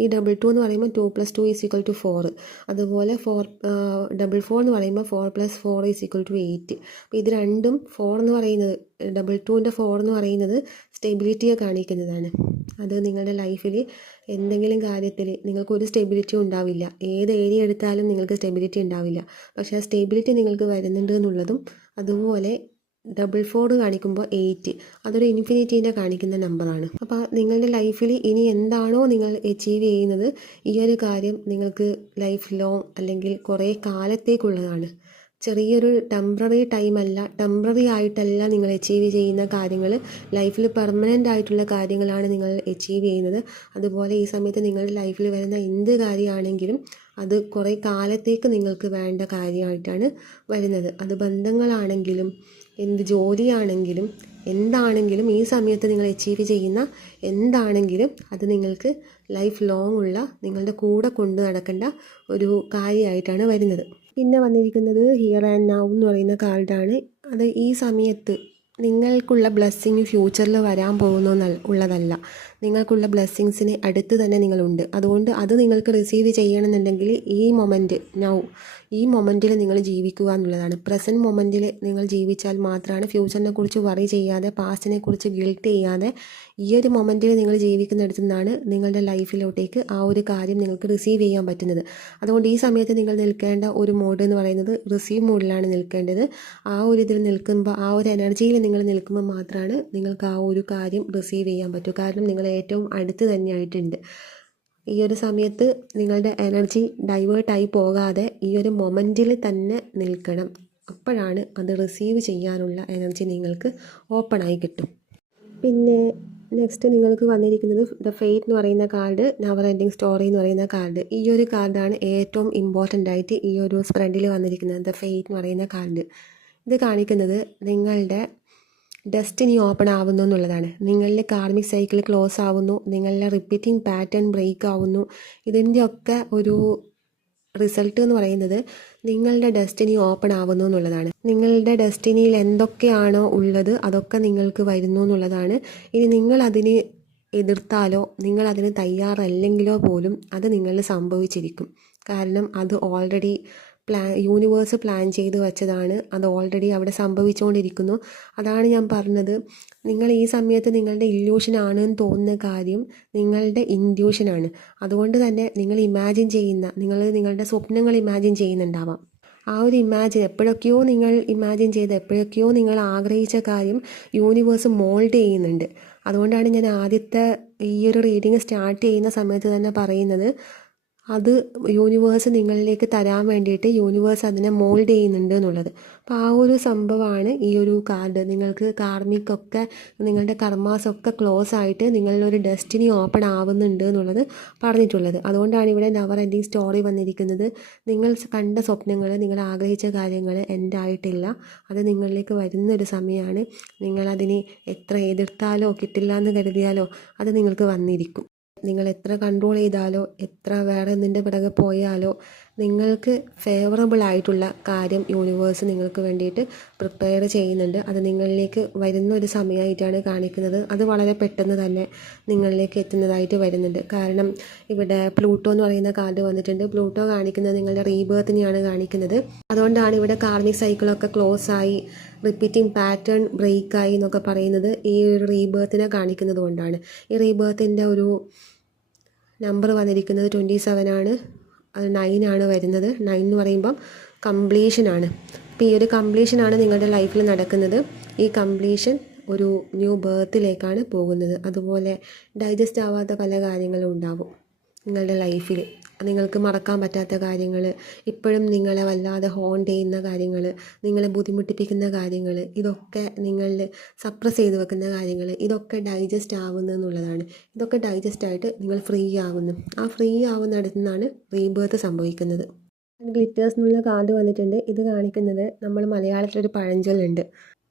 ഈ 22 എന്ന് പറയുമ്പോൾ 2 + 2 = 4. അതുപോലെ 44 എന്ന് പറയുമ്പോൾ 4 + 4 = 8. അപ്പോൾ ഇത് രണ്ടും 4 എന്ന് പറയുന്നത് 22ൻ്റെ 4 എന്ന് പറയുന്നത് സ്റ്റെബിലിറ്റിയെ കാണിക്കുന്നതാണ്. അത് നിങ്ങളുടെ ലൈഫിൽ എന്തെങ്കിലും കാര്യത്തിൽ നിങ്ങൾക്കൊരു സ്റ്റെബിലിറ്റി ഉണ്ടാവില്ല. ഏത് ഏരിയ എടുത്താലും നിങ്ങൾക്ക് സ്റ്റെബിലിറ്റി ഉണ്ടാവില്ല. പക്ഷേ ആ സ്റ്റെബിലിറ്റി നിങ്ങൾക്ക് വരുന്നുണ്ട് എന്നുള്ളതും, അതുപോലെ 44 കാണിക്കുമ്പോൾ 8 അതൊരു ഇൻഫിനിറ്റീനെ കാണിക്കുന്ന നമ്പറാണ്. അപ്പോൾ നിങ്ങളുടെ ലൈഫിൽ ഇനി എന്താണോ നിങ്ങൾ അച്ചീവ് ചെയ്യുന്നത് ഈ ഒരു കാര്യം നിങ്ങൾക്ക് ലൈഫ് ലോങ് അല്ലെങ്കിൽ കുറേ കാലത്തേക്കുള്ളതാണ്. ചെറിയൊരു ടെമ്പററി ടൈമല്ല, ടെമ്പററി ആയിട്ടല്ല നിങ്ങൾ അച്ചീവ് ചെയ്യുന്ന കാര്യങ്ങൾ, ലൈഫിൽ പെർമനൻ്റ് ആയിട്ടുള്ള കാര്യങ്ങളാണ് നിങ്ങൾ അച്ചീവ് ചെയ്യുന്നത്. അതുപോലെ ഈ സമയത്ത് നിങ്ങളുടെ ലൈഫിൽ വരുന്ന എന്ത് കാര്യമാണെങ്കിലും അത് കുറേ കാലത്തേക്ക് നിങ്ങൾക്ക് വേണ്ട കാര്യമായിട്ടാണ് വരുന്നത്. അത് ബന്ധങ്ങളാണെങ്കിലും എന്ത് ജോലിയാണെങ്കിലും എന്താണെങ്കിലും ഈ സമയത്ത് നിങ്ങൾ അച്ചീവ് ചെയ്യുന്ന എന്താണെങ്കിലും അത് നിങ്ങൾക്ക് ലൈഫ് ലോങ് ഉള്ള നിങ്ങളുടെ കൂടെ കൊണ്ടു നടക്കേണ്ട ഒരു കാര്യമായിട്ടാണ് വരുന്നത്. പിന്നെ വന്നിരിക്കുന്നത് ഹിയർ ആൻഡ് നൗ എന്ന് പറയുന്ന കാർഡാണ്. അത് ഈ സമയത്ത് നിങ്ങൾക്കുള്ള ബ്ലെസ്സിങ് ഫ്യൂച്ചറിൽ വരാൻ പോകുന്നു ഉള്ളതല്ല. നിങ്ങൾക്കുള്ള ബ്ലെസ്സിങ്സിന് അടുത്ത് തന്നെ നിങ്ങളുണ്ട്. അതുകൊണ്ട് അത് നിങ്ങൾക്ക് റിസീവ് ചെയ്യണമെന്നുണ്ടെങ്കിൽ ഈ മൊമെൻറ്റ് ഈ മൊമെൻറ്റിൽ നിങ്ങൾ ജീവിക്കുക എന്നുള്ളതാണ്. പ്രസൻറ്റ് മൊമെൻറ്റിൽ നിങ്ങൾ ജീവിച്ചാൽ മാത്രമാണ് ഫ്യൂച്ചറിനെ കുറിച്ച് വറി ചെയ്യാതെ, പാസ്റ്റിനെ കുറിച്ച് ഗിൽട്ട് ചെയ്യാതെ ഈ ഒരു മൊമെൻറ്റിൽ നിങ്ങൾ ജീവിക്കുന്നിടത്തു നിന്നാണ് നിങ്ങളുടെ ലൈഫിലോട്ടേക്ക് ആ ഒരു കാര്യം നിങ്ങൾക്ക് റിസീവ് ചെയ്യാൻ പറ്റുന്നത്. അതുകൊണ്ട് ഈ സമയത്ത് നിങ്ങൾ നിൽക്കേണ്ട ഒരു മോഡ് എന്ന് പറയുന്നത് റിസീവ് മോഡിലാണ് നിൽക്കേണ്ടത്. ആ ഒരു ഇതിൽ നിൽക്കുമ്പോൾ, ആ ഒരു എനർജിയിൽ നിങ്ങൾ നിൽക്കുമ്പോൾ മാത്രമാണ് നിങ്ങൾക്ക് ആ ഒരു കാര്യം റിസീവ് ചെയ്യാൻ പറ്റൂ. കാരണം നിങ്ങൾ ഏറ്റവും അടുത്ത് തന്നെയായിട്ടുണ്ട്. ഈ ഒരു സമയത്ത് നിങ്ങളുടെ എനർജി ഡൈവേർട്ടായി പോകാതെ ഈ ഒരു മൊമെൻറ്റിൽ തന്നെ നിൽക്കണം. അപ്പോഴാണ് അത് റിസീവ് ചെയ്യാനുള്ള എനർജി നിങ്ങൾക്ക് ഓപ്പണായി കിട്ടും. പിന്നെ നെക്സ്റ്റ് നിങ്ങൾക്ക് വന്നിരിക്കുന്നത് ദ ഫെയ്റ്റ് എന്ന് പറയുന്ന കാർഡ്, നെവർ എൻഡിങ് സ്റ്റോറി എന്ന് പറയുന്ന കാർഡ്. ഈ ഒരു കാർഡാണ് ഏറ്റവും ഇമ്പോർട്ടൻ്റ് ആയിട്ട് ഈ ഒരു സ്പ്രെഡിൽ വന്നിരിക്കുന്നത്, ദ ഫെയ്റ്റ് എന്ന് പറയുന്ന കാർഡ്. ഇത് കാണിക്കുന്നത് നിങ്ങളുടെ ഡെസ്റ്റിനി ഓപ്പൺ ആവുന്നു എന്നുള്ളതാണ്. നിങ്ങളുടെ കാർമിക് സൈക്കിൾ ക്ലോസ് ആവുന്നു, നിങ്ങളുടെ റിപ്പീറ്റിംഗ് പാറ്റേൺ ബ്രേക്ക് ആവുന്നു. ഇതിൻ്റെയൊക്കെ ഒരു റിസൾട്ട് എന്ന് പറയുന്നത് നിങ്ങളുടെ ഡെസ്റ്റിനി ഓപ്പൺ ആവുന്നു എന്നുള്ളതാണ്. നിങ്ങളുടെ ഡെസ്റ്റിനിയിൽ എന്തൊക്കെയാണോ ഉള്ളത് അതൊക്കെ നിങ്ങൾക്ക് വരുന്നു എന്നുള്ളതാണ്. ഇനി നിങ്ങളതിന് എതിർത്താലോ നിങ്ങളതിന് തയ്യാറല്ലെങ്കിലോ പോലും അത് നിങ്ങളിൽ സംഭവിച്ചിരിക്കും. കാരണം അത് ഓൾറെഡി യൂണിവേഴ്സ് പ്ലാൻ ചെയ്ത് വെച്ചതാണ്. അത് ഓൾറെഡി അവിടെ സംഭവിച്ചുകൊണ്ടിരിക്കുന്നു. അതാണ് ഞാൻ പറഞ്ഞത്, നിങ്ങൾ ഈ സമയത്ത് നിങ്ങളുടെ ഇല്യൂഷനാണെന്ന് തോന്നുന്ന കാര്യം നിങ്ങളുടെ ഇൻഡ്യൂഷനാണ്. അതുകൊണ്ട് തന്നെ നിങ്ങൾ ഇമാജിൻ ചെയ്യുന്ന, നിങ്ങളുടെ സ്വപ്നങ്ങൾ ഇമാജിൻ ചെയ്യുന്നുണ്ടാവാം. ആ ഒരു ഇമാജിൻ എപ്പോഴൊക്കെയോ നിങ്ങൾ ഇമാജിൻ ചെയ്ത് എപ്പോഴൊക്കെയോ നിങ്ങൾ ആഗ്രഹിച്ച കാര്യം യൂണിവേഴ്സ് മോൾഡ് ചെയ്യുന്നുണ്ട്. അതുകൊണ്ടാണ് ഞാൻ ആദ്യത്തെ ഈ ഒരു റീഡിങ് സ്റ്റാർട്ട് ചെയ്യുന്ന സമയത്ത് തന്നെ പറയുന്നത്, അത് യൂണിവേഴ്സ് നിങ്ങളിലേക്ക് തരാൻ വേണ്ടിയിട്ട് യൂണിവേഴ്സ് അതിനെ മോൾഡ് ചെയ്യുന്നുണ്ട് എന്നുള്ളത്. അപ്പോൾ ആ ഒരു സംഭവമാണ് ഈ ഒരു കാർഡ്. നിങ്ങൾക്ക് കാർമിക്കൊക്കെ നിങ്ങളുടെ കർമാസൊക്കെ ക്ലോസ് ആയിട്ട് നിങ്ങളിലൊരു ഡെസ്റ്റിനി ഓപ്പൺ ആവുന്നുണ്ട് എന്നുള്ളത് പറഞ്ഞിട്ടുള്ളത്. അതുകൊണ്ടാണ് ഇവിടെ നെവർ എൻഡിങ് സ്റ്റോറി വന്നിരിക്കുന്നത്. നിങ്ങൾ കണ്ട സ്വപ്നങ്ങൾ, നിങ്ങൾ ആഗ്രഹിച്ച കാര്യങ്ങൾ എൻഡ് ആയിട്ടില്ല. അത് നിങ്ങളിലേക്ക് വരുന്നൊരു സമയമാണ്. നിങ്ങളതിനെ എത്ര എതിർത്താലോ കിട്ടില്ല എന്ന് കരുതിയാലോ അത് നിങ്ങൾക്ക് വന്നിരിക്കും. നിങ്ങൾ എത്ര കൺട്രോൾ ചെയ്താലോ എത്ര വേറെ എന്തിൻ്റെ പിറകെ പോയാലോ നിങ്ങൾക്ക് ഫേവറബിൾ ആയിട്ടുള്ള കാര്യം യൂണിവേഴ്സ് നിങ്ങൾക്ക് വേണ്ടിയിട്ട് പ്രിപ്പയർ ചെയ്യുന്നുണ്ട്. അത് നിങ്ങളിലേക്ക് വരുന്ന ഒരു സമയമായിട്ടാണ് കാണിക്കുന്നത്. അത് വളരെ പെട്ടെന്ന് തന്നെ നിങ്ങളിലേക്ക് എത്തുന്നതായിട്ട് വരുന്നുണ്ട്. കാരണം ഇവിടെ പ്ലൂട്ടോ എന്ന് പറയുന്ന കാർഡ് വന്നിട്ടുണ്ട്. പ്ലൂട്ടോ കാണിക്കുന്നത് നിങ്ങളുടെ റീബേർത്തിനെയാണ് കാണിക്കുന്നത്. അതുകൊണ്ടാണ് ഇവിടെ കാർമിക് സൈക്കിളൊക്കെ ക്ലോസ് ആയി റിപ്പീറ്റിംഗ് പാറ്റേൺ ബ്രേക്കായി എന്നൊക്കെ പറയുന്നത് ഈ ഒരു റീബേർത്തിനെ കാണിക്കുന്നത് കൊണ്ടാണ്. ഈ റീബേർത്തിൻ്റെ ഒരു നമ്പർ വന്നിരിക്കുന്നത് 27 ആണ്. അത് 9 ആണ് വരുന്നത്. 9 എന്ന് പറയുമ്പം കംപ്ലീഷനാണ്. അപ്പോൾ ഈ ഒരു കംപ്ലീഷനാണ് നിങ്ങളുടെ ലൈഫിൽ നടക്കുന്നത്. ഈ കംപ്ലീഷൻ ഒരു ന്യൂ ബർത്തിലേക്കാണ് പോകുന്നത്. അതുപോലെ ഡൈജസ്റ്റ് ആവാത്ത പല കാര്യങ്ങളും ഉണ്ടാവും നിങ്ങളുടെ ലൈഫിൽ. നിങ്ങൾക്ക് മറക്കാൻ പറ്റാത്ത കാര്യങ്ങൾ, ഇപ്പോഴും നിങ്ങളെ വല്ലാതെ ഹോണ്ട് ചെയ്യുന്ന കാര്യങ്ങൾ, നിങ്ങളെ ബുദ്ധിമുട്ടിപ്പിക്കുന്ന കാര്യങ്ങൾ, ഇതൊക്കെ നിങ്ങളിൽ സപ്രസ് ചെയ്ത് വെക്കുന്ന കാര്യങ്ങൾ, ഇതൊക്കെ ഡൈജസ്റ്റ് ആവുന്നു എന്നുള്ളതാണ്. ഇതൊക്കെ ഡൈജസ്റ്റ് ആയിട്ട് നിങ്ങൾ ഫ്രീ ആവുന്നു. ആ ഫ്രീ ആവുന്നിടത്തു നിന്നാണ് റീബേർത്ത് സംഭവിക്കുന്നത്. ഗ്ലിറ്റേഴ്സ് എന്നുള്ള കാർഡ് വന്നിട്ടുണ്ട്. ഇത് കാണിക്കുന്നത് നമ്മൾ മലയാളത്തിലൊരു പഴഞ്ചൊല്ലുണ്ട്,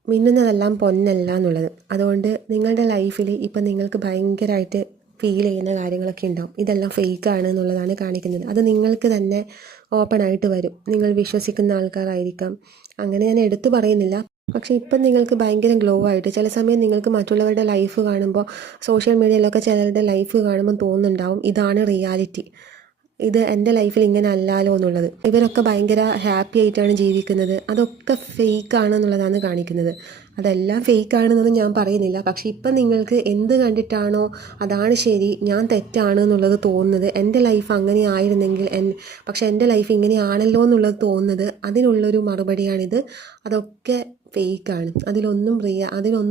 മിന്നുന്നതെല്ലാം പൊന്നല്ല എന്നുള്ളത്. അതുകൊണ്ട് നിങ്ങളുടെ ലൈഫിൽ ഇപ്പം നിങ്ങൾക്ക് ഭയങ്കരമായിട്ട് ഫീൽ ചെയ്യുന്ന കാര്യങ്ങളൊക്കെ ഉണ്ടാവും. ഇതെല്ലാം ഫേക്കാണ് എന്നുള്ളതാണ് കാണിക്കുന്നത്. അത് നിങ്ങൾക്ക് തന്നെ ഓപ്പൺ ആയിട്ട് വരും. നിങ്ങൾ വിശ്വസിക്കുന്ന ആൾക്കാരായിരിക്കാം, അങ്ങനെ ഞാൻ എടുത്തു പറയുന്നില്ല. പക്ഷേ ഇപ്പം നിങ്ങൾക്ക് ഭയങ്കര ഗ്ലോ ആയിട്ട്, ചില സമയം നിങ്ങൾക്ക് മറ്റുള്ളവരുടെ ലൈഫ് കാണുമ്പോൾ, സോഷ്യൽ മീഡിയയിലൊക്കെ ചിലരുടെ ലൈഫ് കാണുമ്പോൾ തോന്നുന്നുണ്ടാവും ഇതാണ് റിയാലിറ്റി, ഇത് എൻ്റെ ലൈഫിൽ ഇങ്ങനെ അല്ലാലോ എന്നുള്ളത്. ഇവരൊക്കെ ഭയങ്കര ഹാപ്പി ആയിട്ടാണ് ജീവിക്കുന്നത്. അതൊക്കെ ഫേക്കാണെന്നുള്ളതാണ് കാണിക്കുന്നത്. അതെല്ലാം ഫേക്കാണെന്നൊന്നും ഞാൻ പറയുന്നില്ല. പക്ഷേ ഇപ്പം നിങ്ങൾക്ക് എന്ത് കണ്ടിട്ടാണോ അതാണ് ശരി, ഞാൻ തെറ്റാണ് എന്നുള്ളത് തോന്നുന്നത്, എൻ്റെ ലൈഫ് അങ്ങനെ ആയിരുന്നെങ്കിൽ പക്ഷേ എൻ്റെ ലൈഫ് ഇങ്ങനെയാണല്ലോ എന്നുള്ളത് തോന്നുന്നത്, അതിനുള്ളൊരു മറുപടിയാണിത്. അതൊക്കെ ഫേക്കാണ്. അതിലൊന്നും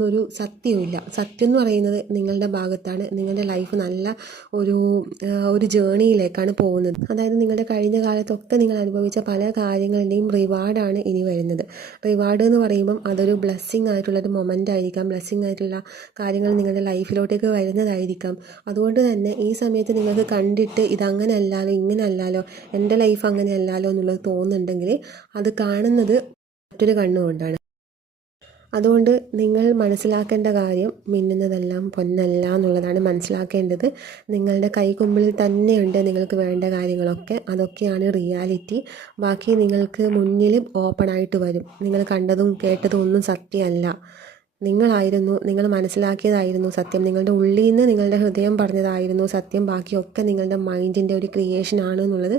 ഒരു സത്യമില്ല. സത്യം എന്ന് പറയുന്നത് നിങ്ങളുടെ ഭാഗത്താണ്. നിങ്ങളുടെ ലൈഫ് നല്ല ഒരു ജേണിയിലേക്കാണ് പോകുന്നത്. അതായത് നിങ്ങളുടെ കഴിഞ്ഞ കാലത്തൊക്കെ നിങ്ങൾ അനുഭവിച്ച പല കാര്യങ്ങളുടെയും റിവാർഡാണ് ഇനി വരുന്നത്. റിവാർഡ് എന്ന് പറയുമ്പം അതൊരു ബ്ലെസ്സിങ് ആയിട്ടുള്ളൊരു മൊമെൻ്റ് ആയിരിക്കാം. ബ്ലെസ്സിങ് ആയിട്ടുള്ള കാര്യങ്ങൾ നിങ്ങളുടെ ലൈഫിലോട്ടേക്ക് വരുന്നതായിരിക്കാം. അതുകൊണ്ട് തന്നെ ഈ സമയത്ത് നിങ്ങൾക്ക് കണ്ടിട്ട് ഇതങ്ങനെ അല്ലാലോ ഇങ്ങനെ അല്ലാലോ എൻ്റെ ലൈഫ് അങ്ങനെ അല്ലാലോ എന്നുള്ളത് തോന്നുന്നുണ്ടെങ്കിൽ അത് കാണുന്നത് മറ്റൊരു കണ്ണുകൊണ്ടാണ്. അതുകൊണ്ട് നിങ്ങൾ മനസ്സിലാക്കേണ്ട കാര്യം മിന്നുന്നതെല്ലാം പൊന്നല്ല എന്നുള്ളതാണ് മനസ്സിലാക്കേണ്ടത്. നിങ്ങളുടെ കൈക്കുമ്പിളിൽ തന്നെയുണ്ട് നിങ്ങൾക്ക് വേണ്ട കാര്യങ്ങളൊക്കെ. അതൊക്കെയാണ് റിയാലിറ്റി. ബാക്കി നിങ്ങൾക്ക് മുന്നിൽ ഓപ്പണായിട്ട് വരും. നിങ്ങൾ കണ്ടതും കേട്ടതും ഒന്നും സത്യമല്ല. നിങ്ങളായിരുന്നു, നിങ്ങൾ മനസ്സിലാക്കിയതായിരുന്നു സത്യം, നിങ്ങളുടെ ഉള്ളിൽ നിന്ന് നിങ്ങളുടെ ഹൃദയം പറഞ്ഞതായിരുന്നു സത്യം, ബാക്കിയൊക്കെ നിങ്ങളുടെ മൈൻഡിൻ്റെ ഒരു ക്രിയേഷൻ ആണ് എന്നുള്ളത്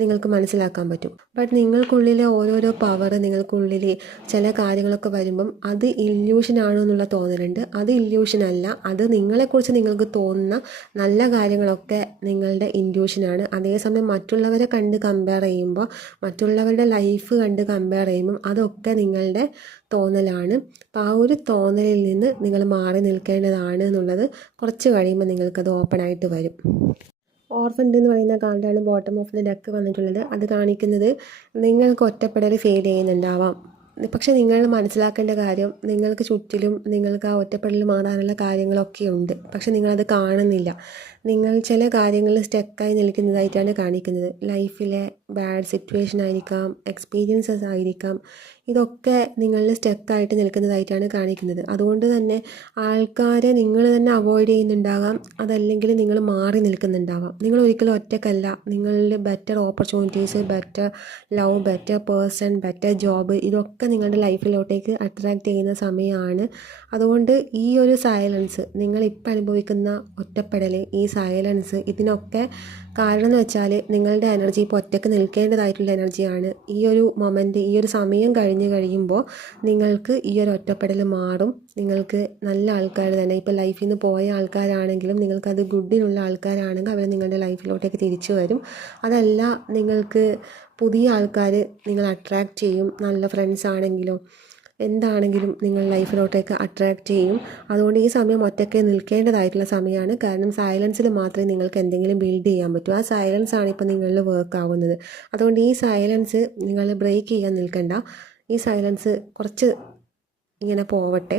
നിങ്ങൾക്ക് മനസ്സിലാക്കാൻ പറ്റും. ബട്ട് നിങ്ങൾക്കുള്ളിലെ ഓരോരോ പവർ, നിങ്ങൾക്കുള്ളിൽ ചില കാര്യങ്ങളൊക്കെ വരുമ്പം അത് ഇല്യൂഷനാണോ എന്നുള്ള തോന്നലുണ്ട്. അത് ഇല്യൂഷനല്ല, അത് നിങ്ങളെക്കുറിച്ച് നിങ്ങൾക്ക് തോന്നുന്ന നല്ല കാര്യങ്ങളൊക്കെ നിങ്ങളുടെ ഇൻറ്റ്യൂഷനാണ്. അതേസമയം മറ്റുള്ളവരെ കണ്ട് കമ്പയർ ചെയ്യുമ്പോൾ, മറ്റുള്ളവരുടെ ലൈഫ് കണ്ട് കമ്പയർ ചെയ്യുമ്പം അതൊക്കെ നിങ്ങളുടെ തോന്നലാണ്. അപ്പോൾ ആ ഒരു തോന്നലിൽ നിന്ന് നിങ്ങൾ മാറി നിൽക്കേണ്ടതാണ് എന്നുള്ളത് കുറച്ച് കഴിയുമ്പോൾ നിങ്ങൾക്കത് ഓപ്പണായിട്ട് വരും. ഓർഫൻഡ് എന്ന് പറയുന്ന കാർഡാണ് ബോട്ടം ഓഫ് ദ ഡെക്ക് വന്നിട്ടുള്ളത്. അത് കാണിക്കുന്നത് നിങ്ങൾക്ക് ഒറ്റപ്പെടൽ ഫീൽ ചെയ്യുന്നുണ്ടാവാം. പക്ഷെ നിങ്ങൾ മനസ്സിലാക്കേണ്ട കാര്യം, നിങ്ങൾക്ക് ചുറ്റിലും നിങ്ങൾക്ക് ആ ഒറ്റപ്പെടൽ മാറാനുള്ള കാര്യങ്ങളൊക്കെ ഉണ്ട്. പക്ഷെ നിങ്ങളത് കാണുന്നില്ല. നിങ്ങൾ ചില കാര്യങ്ങളിൽ സ്റ്റക്കായി നിൽക്കുന്നതായിട്ടാണ് കാണിക്കുന്നത്. ലൈഫിലെ ബാഡ് സിറ്റുവേഷൻ ആയിരിക്കാം, എക്സ്പീരിയൻസസ് ആയിരിക്കാം, ഇതൊക്കെ നിങ്ങളിൽ സ്റ്റക്കായിട്ട് നിൽക്കുന്നതായിട്ടാണ് കാണിക്കുന്നത്. അതുകൊണ്ട് തന്നെ ആൾക്കാരെ നിങ്ങൾ തന്നെ അവോയ്ഡ് ചെയ്യുന്നുണ്ടാകാം, അതല്ലെങ്കിൽ നിങ്ങൾ മാറി നിൽക്കുന്നുണ്ടാവാം. നിങ്ങൾ ഒരിക്കലും ഒറ്റക്കല്ല. നിങ്ങളിൽ better opportunities, better love, better person, better job, ഇതൊക്കെ നിങ്ങളുടെ ലൈഫിലോട്ടേക്ക് അട്രാക്റ്റ് ചെയ്യുന്ന സമയമാണ്. അതുകൊണ്ട് ഈ ഒരു സൈലൻസ്, നിങ്ങളിപ്പോൾ അനുഭവിക്കുന്ന ഒറ്റപ്പെടൽ, ഈ സൈലൻസ്, ഇതിനൊക്കെ കാരണം എന്ന് വെച്ചാൽ നിങ്ങളുടെ എനർജി ഇപ്പോൾ ഒറ്റയ്ക്ക് നിൽക്കേണ്ടതായിട്ടുള്ള എനർജിയാണ്. ഈ ഒരു മൊമെൻറ്റ്, ഈ ഒരു സമയം കഴിഞ്ഞ് കഴിയുമ്പോൾ നിങ്ങൾക്ക് ഈ ഒരു ഒറ്റപ്പെടൽ മാറും. നിങ്ങൾക്ക് നല്ല ആൾക്കാർ തന്നെ, ഇപ്പോൾ ലൈഫിൽ നിന്ന് പോയ ആൾക്കാരാണെങ്കിലും നിങ്ങൾക്കത് ഗുഡിനുള്ള ആൾക്കാരാണെങ്കിൽ അവർ നിങ്ങളുടെ ലൈഫിലോട്ടേക്ക് തിരിച്ചു വരും. അതല്ല, നിങ്ങൾക്ക് പുതിയ ആൾക്കാർ നിങ്ങൾ അട്രാക്റ്റ് ചെയ്യും. നല്ല ഫ്രണ്ട്സ് ആണെങ്കിലും എന്താണെങ്കിലും നിങ്ങൾ ലൈഫിലോട്ടേക്ക് അട്രാക്റ്റ് ചെയ്യും. അതുകൊണ്ട് ഈ സമയം ഒറ്റയ്ക്ക് നിൽക്കേണ്ടതായിട്ടുള്ള സമയമാണ്. കാരണം സൈലൻസിൽ മാത്രമേ നിങ്ങൾക്ക് എന്തെങ്കിലും ബിൽഡ് ചെയ്യാൻ പറ്റൂ. ആ സൈലൻസ് ആണ് ഇപ്പോൾ നിങ്ങളിൽ വർക്ക് ആവുന്നത്. അതുകൊണ്ട് ഈ സൈലൻസ് നിങ്ങൾ ബ്രേക്ക് ചെയ്യാൻ നിൽക്കണ്ട. ഈ സൈലൻസ് കുറച്ച് ഇങ്ങനെ പോവട്ടെ.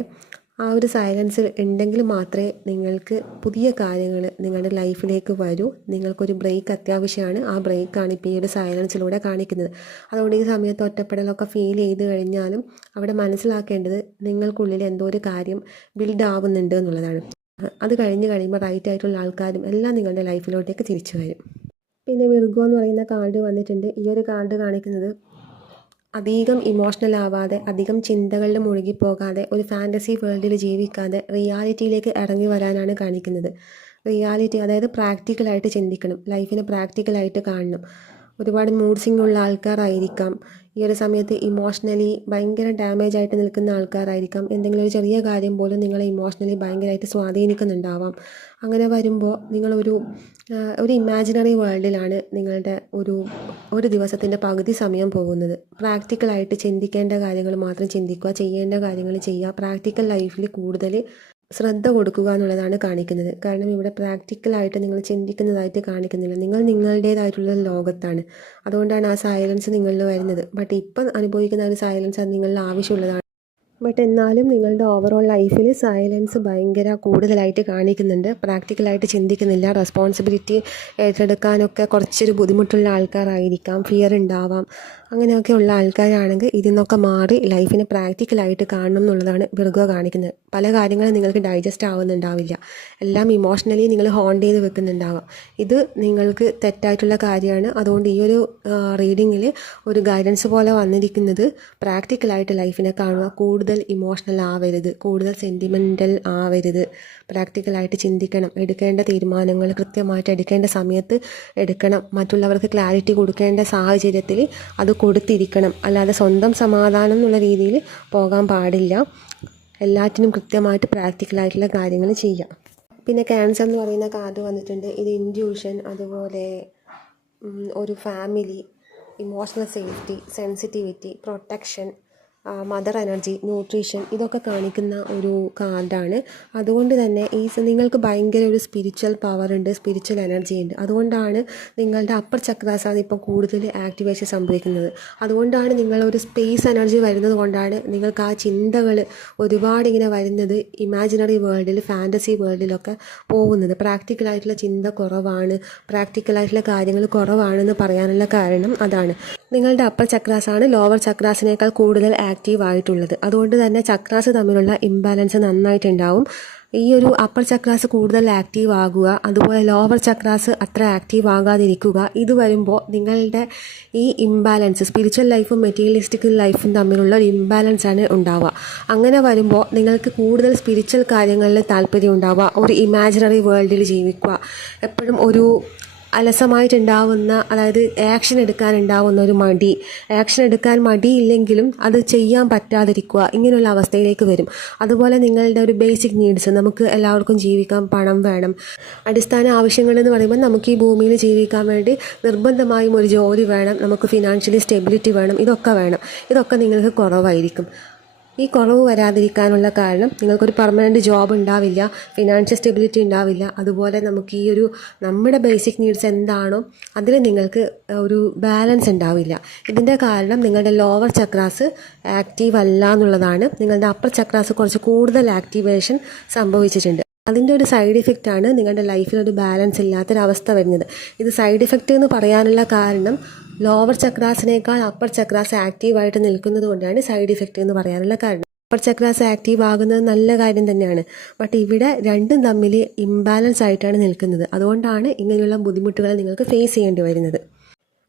ആ ഒരു സൈലൻസ് ഉണ്ടെങ്കിൽ മാത്രമേ നിങ്ങൾക്ക് പുതിയ കാര്യങ്ങൾ നിങ്ങളുടെ ലൈഫിലേക്ക് വരൂ. നിങ്ങൾക്കൊരു ബ്രേക്ക് അത്യാവശ്യമാണ്. ആ ബ്രേക്കാണ് ഇപ്പോൾ ഈ ഒരു സൈലൻസിലൂടെ കാണിക്കുന്നത്. അതുകൊണ്ട് ഈ സമയത്ത് ഒറ്റപ്പെടലൊക്കെ ഫീൽ ചെയ്ത് കഴിഞ്ഞാലും അവിടെ മനസ്സിലാക്കേണ്ടത് നിങ്ങൾക്കുള്ളിൽ എന്തോ ഒരു കാര്യം ബിൽഡ് ആവുന്നുണ്ട് എന്നുള്ളതാണ്. അത് കഴിഞ്ഞ് കഴിയുമ്പോൾ റൈറ്റ് ആയിട്ടുള്ള ആൾക്കാരും എല്ലാം നിങ്ങളുടെ ലൈഫിലോട്ടേക്ക് തിരിച്ചു വരും. പിന്നെ വിർഗോ എന്ന് പറയുന്ന കാർഡ് വന്നിട്ടുണ്ട്. ഈ ഒരു കാർഡ് കാണിക്കുന്നത് അധികം ഇമോഷണൽ ആവാതെ, അധികം ചിന്തകളിൽ മുഴുകിപ്പോകാതെ, ഒരു ഫാൻറ്റസി വേൾഡിൽ ജീവിക്കാതെ റിയാലിറ്റിയിലേക്ക് ഇറങ്ങി വരാനാണ് കാണിക്കുന്നത്. റിയാലിറ്റി, അതായത് പ്രാക്ടിക്കലായിട്ട് ചിന്തിക്കണം, ലൈഫിനെ പ്രാക്ടിക്കലായിട്ട് കാണണം. ഒരുപാട് മൂഡ് സ്വിംഗ് ഉള്ള ആൾക്കാരായിരിക്കാം. ഈ ഒരു സമയത്ത് ഇമോഷണലി ഭയങ്കര ഡാമേജ് ആയിട്ട് നിൽക്കുന്ന ആൾക്കാരായിരിക്കാം. എന്തെങ്കിലും ഒരു ചെറിയ കാര്യം പോലും നിങ്ങളെ ഇമോഷണലി ഭയങ്കരമായിട്ട് സ്വാധീനിക്കുന്നുണ്ടാവാം. അങ്ങനെ വരുമ്പോൾ നിങ്ങളൊരു ഇമാജിനറി വേൾഡിലാണ് നിങ്ങളുടെ ഒരു ദിവസത്തിൻ്റെ പകുതി സമയം പോകുന്നത്. പ്രാക്ടിക്കലായിട്ട് ചിന്തിക്കേണ്ട കാര്യങ്ങൾ മാത്രം ചിന്തിക്കുക, ചെയ്യേണ്ട കാര്യങ്ങൾ ചെയ്യുക. പ്രാക്ടിക്കൽ ലൈഫിൽ കൂടുതൽ ശ്രദ്ധ കൊടുക്കുക എന്നുള്ളതാണ് കാണിക്കുന്നത്. കാരണം ഇവിടെ പ്രാക്ടിക്കലായിട്ട് നിങ്ങൾ ചിന്തിക്കുന്നതായിട്ട് കാണിക്കുന്നില്ല. നിങ്ങൾ നിങ്ങളുടേതായിട്ടുള്ള ലോകത്താണ്. അതുകൊണ്ടാണ് ആ സൈലൻസ് നിങ്ങളിൽ വരുന്നത്. ബട്ട് ഇപ്പം അനുഭവിക്കുന്ന ഒരു സൈലൻസ് അത് നിങ്ങളിൽ ആവശ്യമുള്ളതാണ്. ബട്ട് എന്നാലും നിങ്ങളുടെ ഓവറോൾ ലൈഫിൽ സൈലൻസ് ഭയങ്കര കൂടുതലായിട്ട് കാണിക്കുന്നുണ്ട്. പ്രാക്ടിക്കലായിട്ട് ചിന്തിക്കുന്നില്ല. റെസ്പോൺസിബിലിറ്റി ഏറ്റെടുക്കാനൊക്കെ കുറച്ചൊരു ബുദ്ധിമുട്ടുള്ള ആൾക്കാരായിരിക്കാം. ഫിയർ ഉണ്ടാവാം. അങ്ങനെയൊക്കെ ഉള്ള ആൾക്കാരാണെങ്കിൽ ഇതിന്നൊക്കെ മാറി ലൈഫിനെ പ്രാക്ടിക്കലായിട്ട് കാണണം എന്നുള്ളതാണ് വിർഗോ കാണിക്കുന്നത്. പല കാര്യങ്ങളും നിങ്ങൾക്ക് ഡൈജസ്റ്റ് ആവുന്നുണ്ടാവില്ല. എല്ലാം ഇമോഷണലി നിങ്ങൾ ഹോണ്ട് ചെയ്ത് വെക്കുന്നുണ്ടാവാം. ഇത് നിങ്ങൾക്ക് തെറ്റായിട്ടുള്ള കാര്യമാണ്. അതുകൊണ്ട് ഈ ഒരു റീഡിങ്ങിൽ ഒരു ഗൈഡൻസ് പോലെ വന്നിരിക്കുന്നത് പ്രാക്ടിക്കലായിട്ട് ലൈഫിനെ കാണുക. കൂടുതൽ ഇമോഷണൽ ആവരുത്, കൂടുതൽ സെൻറ്റിമെൻ്റൽ ആവരുത്. പ്രാക്ടിക്കലായിട്ട് ചിന്തിക്കണം. എടുക്കേണ്ട തീരുമാനങ്ങൾ കൃത്യമായിട്ട് എടുക്കേണ്ട സമയത്ത് എടുക്കണം. മറ്റുള്ളവർക്ക് ക്ലാരിറ്റി കൊടുക്കേണ്ട സാഹചര്യത്തിൽ അത് കൊടുത്തിരിക്കണം. അല്ലാതെ സ്വന്തം സമാധാനം എന്നുള്ള രീതിയിൽ പോകാൻ പാടില്ല. എല്ലാറ്റിനും കൃത്യമായിട്ട് പ്രാക്ടിക്കലായിട്ടുള്ള കാര്യങ്ങൾ ചെയ്യാം. പിന്നെ ക്യാൻസർ എന്ന് പറയുന്ന കാർഡ് വന്നിട്ടുണ്ട്. ഇത് ഇൻറ്റ്യൂഷൻ, അതുപോലെ ഒരു family, emotional safety, sensitivity, protection, mother energy, nutrition, ഇതൊക്കെ കാണിക്കുന്ന ഒരു കാർഡാണ്. അതുകൊണ്ട് തന്നെ നിങ്ങൾക്ക് ഭയങ്കര ഒരു സ്പിരിച്വൽ പവർ ഉണ്ട്, സ്പിരിച്വൽ എനർജി ഉണ്ട്. അതുകൊണ്ടാണ് നിങ്ങളുടെ അപ്പർ ചക്രാസാണ് ഇപ്പോൾ കൂടുതൽ ആക്ടിവേഷൻ സംഭവിക്കുന്നത്. അതുകൊണ്ടാണ് നിങ്ങളൊരു സ്പേസ് എനർജി വരുന്നത് കൊണ്ടാണ് നിങ്ങൾക്ക് ആ ചിന്തകൾ ഒരുപാട് ഇങ്ങനെ വരുന്നത്. ഇമാജിനറി വേൾഡിൽ, ഫാൻറ്റസി വേൾഡിലൊക്കെ പോകുന്നത്. പ്രാക്ടിക്കലായിട്ടുള്ള ചിന്ത കുറവാണ്, പ്രാക്ടിക്കലായിട്ടുള്ള കാര്യങ്ങൾ കുറവാണെന്ന് പറയാനുള്ള കാരണം അതാണ്. നിങ്ങളുടെ അപ്പർ ചക്രാസാണ് ലോവർ ചക്രാസിനേക്കാൾ കൂടുതൽ ആക്റ്റീവ് ആയിട്ടുള്ളത്. അതുകൊണ്ട് തന്നെ ചക്രാസ് തമ്മിലുള്ള ഇംബാലൻസ് നന്നായിട്ടുണ്ടാവും. ഈ ഒരു അപ്പർ ചക്രാസ് കൂടുതൽ ആക്റ്റീവ് ആകുക, അതുപോലെ ലോവർ ചക്രാസ് അത്ര ആക്റ്റീവ് ആകാതിരിക്കുക, ഇത് വരുമ്പോൾ നിങ്ങളുടെ ഈ ഇംബാലൻസ് സ്പിരിച്വൽ ലൈഫും മെറ്റീരിയലിസ്റ്റിക് ലൈഫും തമ്മിലുള്ള ഒരു ഇംബാലൻസ് ആണ് ഉണ്ടാവുക. അങ്ങനെ വരുമ്പോൾ നിങ്ങൾക്ക് കൂടുതൽ സ്പിരിച്വൽ കാര്യങ്ങളിൽ താല്പര്യം ഉണ്ടാവുക, ഒരു ഇമാജിനറി വേൾഡിൽ ജീവിക്കുക, എപ്പോഴും ഒരു അലസമായിട്ടുണ്ടാവുന്ന, അതായത് ആക്ഷൻ എടുക്കാനുണ്ടാവുന്ന ഒരു മടി, ആക്ഷൻ എടുക്കാൻ മടിയില്ലെങ്കിലും അത് ചെയ്യാൻ പറ്റാതിരിക്കുക, ഇങ്ങനെയുള്ള അവസ്ഥയിലേക്ക് വരും. അതുപോലെ നിങ്ങളുടെ ഒരു ബേസിക് നീഡ്സ്, നമുക്ക് എല്ലാവർക്കും ജീവിക്കാൻ പണം വേണം, അടിസ്ഥാന ആവശ്യങ്ങൾ എന്ന് പറയുമ്പോൾ നമുക്ക് ഈ ഭൂമിയിൽ ജീവിക്കാൻ വേണ്ടി നിർബന്ധമായും ഒരു ജോലി വേണം, നമുക്ക് ഫിനാൻഷ്യലി സ്റ്റെബിലിറ്റി വേണം, ഇതൊക്കെ വേണം. ഇതൊക്കെ നിങ്ങൾക്ക് കുറവായിരിക്കും. ഈ കുറവ് വരാതിരിക്കാനുള്ള കാരണം നിങ്ങൾക്കൊരു പെർമനൻറ്റ് ജോബ് ഉണ്ടാവില്ല, ഫിനാൻഷ്യൽ സ്റ്റെബിലിറ്റി ഉണ്ടാവില്ല, അതുപോലെ നമുക്ക് ഈ ഒരു നമ്മുടെ ബേസിക് നീഡ്സ് എന്താണോ അതിൽ നിങ്ങൾക്ക് ഒരു ബാലൻസ് ഉണ്ടാവില്ല. ഇതിൻ്റെ കാരണം നിങ്ങളുടെ ലോവർ ചക്രാസ് ആക്റ്റീവ് അല്ല എന്നുള്ളതാണ്. നിങ്ങളുടെ അപ്പർ ചക്രാസ് കുറച്ച് കൂടുതൽ ആക്ടിവേഷൻ സംഭവിച്ചിട്ടുണ്ട്. അതിൻ്റെ ഒരു സൈഡ് ഇഫക്റ്റാണ് നിങ്ങളുടെ ലൈഫിൽ ഒരു ബാലൻസ് ഇല്ലാത്തൊരവസ്ഥ വരുന്നത്. ഇത് സൈഡ് ഇഫക്റ്റ് എന്ന് പറയാനുള്ള കാരണം ലോവർ ചക്രാസിനേക്കാൾ അപ്പർ ചക്രാസ് ആക്റ്റീവായിട്ട് നിൽക്കുന്നത് കൊണ്ടാണ് സൈഡ് ഇഫക്റ്റ് എന്ന് പറയാനുള്ള കാരണം. അപ്പർ ചക്രാസ് ആക്റ്റീവ് ആകുന്നത് നല്ല കാര്യം തന്നെയാണ്, ബട്ട് ഇവിടെ രണ്ടും തമ്മിൽ ഇംബാലൻസ് ആയിട്ടാണ് നിൽക്കുന്നത്. അതുകൊണ്ടാണ് ഇങ്ങനെയുള്ള ബുദ്ധിമുട്ടുകൾ നിങ്ങൾക്ക് ഫേസ് ചെയ്യേണ്ടി വരുന്നത്.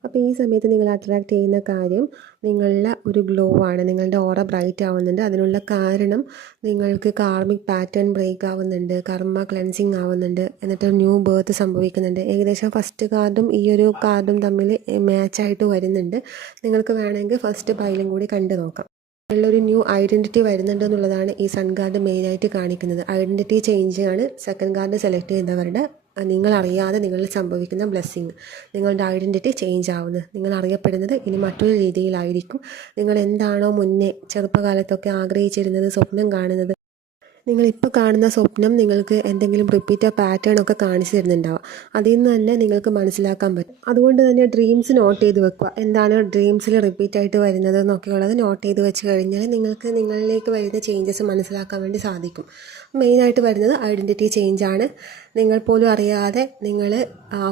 അപ്പോൾ ഈ സമയത്ത് നിങ്ങൾ അട്രാക്റ്റ് ചെയ്യുന്ന കാര്യം നിങ്ങളുടെ ഒരു ഗ്ലോ ആണ്, നിങ്ങളുടെ ഓറ ബ്രൈറ്റ് ആവുന്നുണ്ട്. അതിനുള്ള കാരണം നിങ്ങൾക്ക് കാർമിക് പാറ്റേൺ ബ്രേക്ക് ആവുന്നുണ്ട്, കർമ്മ ക്ലെൻസിങ് ആവുന്നുണ്ട്, എന്നിട്ട് ന്യൂ ബേർത്ത് സംഭവിക്കുന്നുണ്ട്. ഏകദേശം ഫസ്റ്റ് കാർഡും ഈ ഒരു കാർഡും തമ്മിൽ മാച്ചായിട്ട് വരുന്നുണ്ട്. നിങ്ങൾക്ക് വേണമെങ്കിൽ ഫസ്റ്റ് പൈലും കൂടി കണ്ടു നോക്കാം. ഉള്ളൊരു ന്യൂ ഐഡൻറ്റിറ്റി വരുന്നുണ്ട് എന്നുള്ളതാണ് ഈ സൺ കാർഡ് മെയിനായിട്ട് കാണിക്കുന്നത്. ഐഡൻറ്റിറ്റി ചേഞ്ച് ആണ് സെക്കൻഡ് കാർഡ് സെലക്ട് ചെയ്തവരുടെ നിങ്ങളറിയാതെ നിങ്ങളിൽ സംഭവിക്കുന്ന ബ്ലെസ്സിങ്. നിങ്ങളുടെ ഐഡൻറ്റിറ്റി ചേഞ്ച് ആവുന്നത്, നിങ്ങൾ അറിയപ്പെടുന്നത് ഇനി മറ്റൊരു രീതിയിലായിരിക്കും. നിങ്ങൾ എന്താണോ മുന്നേ ചെറുപ്പകാലത്തൊക്കെ ആഗ്രഹിച്ചിരുന്നത്, സ്വപ്നം കാണുന്നത്, നിങ്ങളിപ്പോൾ കാണുന്ന സ്വപ്നം നിങ്ങൾക്ക് എന്തെങ്കിലും റിപ്പീറ്റ് പാറ്റേൺ ഒക്കെ കാണിച്ചു തരുന്നുണ്ടാവുക. അതിൽ നിന്ന് തന്നെ നിങ്ങൾക്ക് മനസ്സിലാക്കാൻ പറ്റും. അതുകൊണ്ട് തന്നെ ഡ്രീംസ് നോട്ട് ചെയ്ത് വെക്കുക. എന്താണ് ഡ്രീംസിൽ റിപ്പീറ്റ് ആയിട്ട് വരുന്നത് എന്നൊക്കെയുള്ളത് നോട്ട് ചെയ്ത് വെച്ച് കഴിഞ്ഞാൽ നിങ്ങൾക്ക് നിങ്ങളിലേക്ക് വരുന്ന ചേഞ്ചസ് മനസ്സിലാക്കാൻ വേണ്ടി സാധിക്കും. മെയിനായിട്ട് വരുന്നത് ഐഡൻറ്റിറ്റി ചേഞ്ചാണ്. നിങ്ങൾ പോലും അറിയാതെ നിങ്ങൾ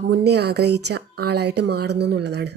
മുന്നേ ആഗ്രഹിച്ച ആളായിട്ട് മാറുന്നു എന്നുള്ളതാണ്.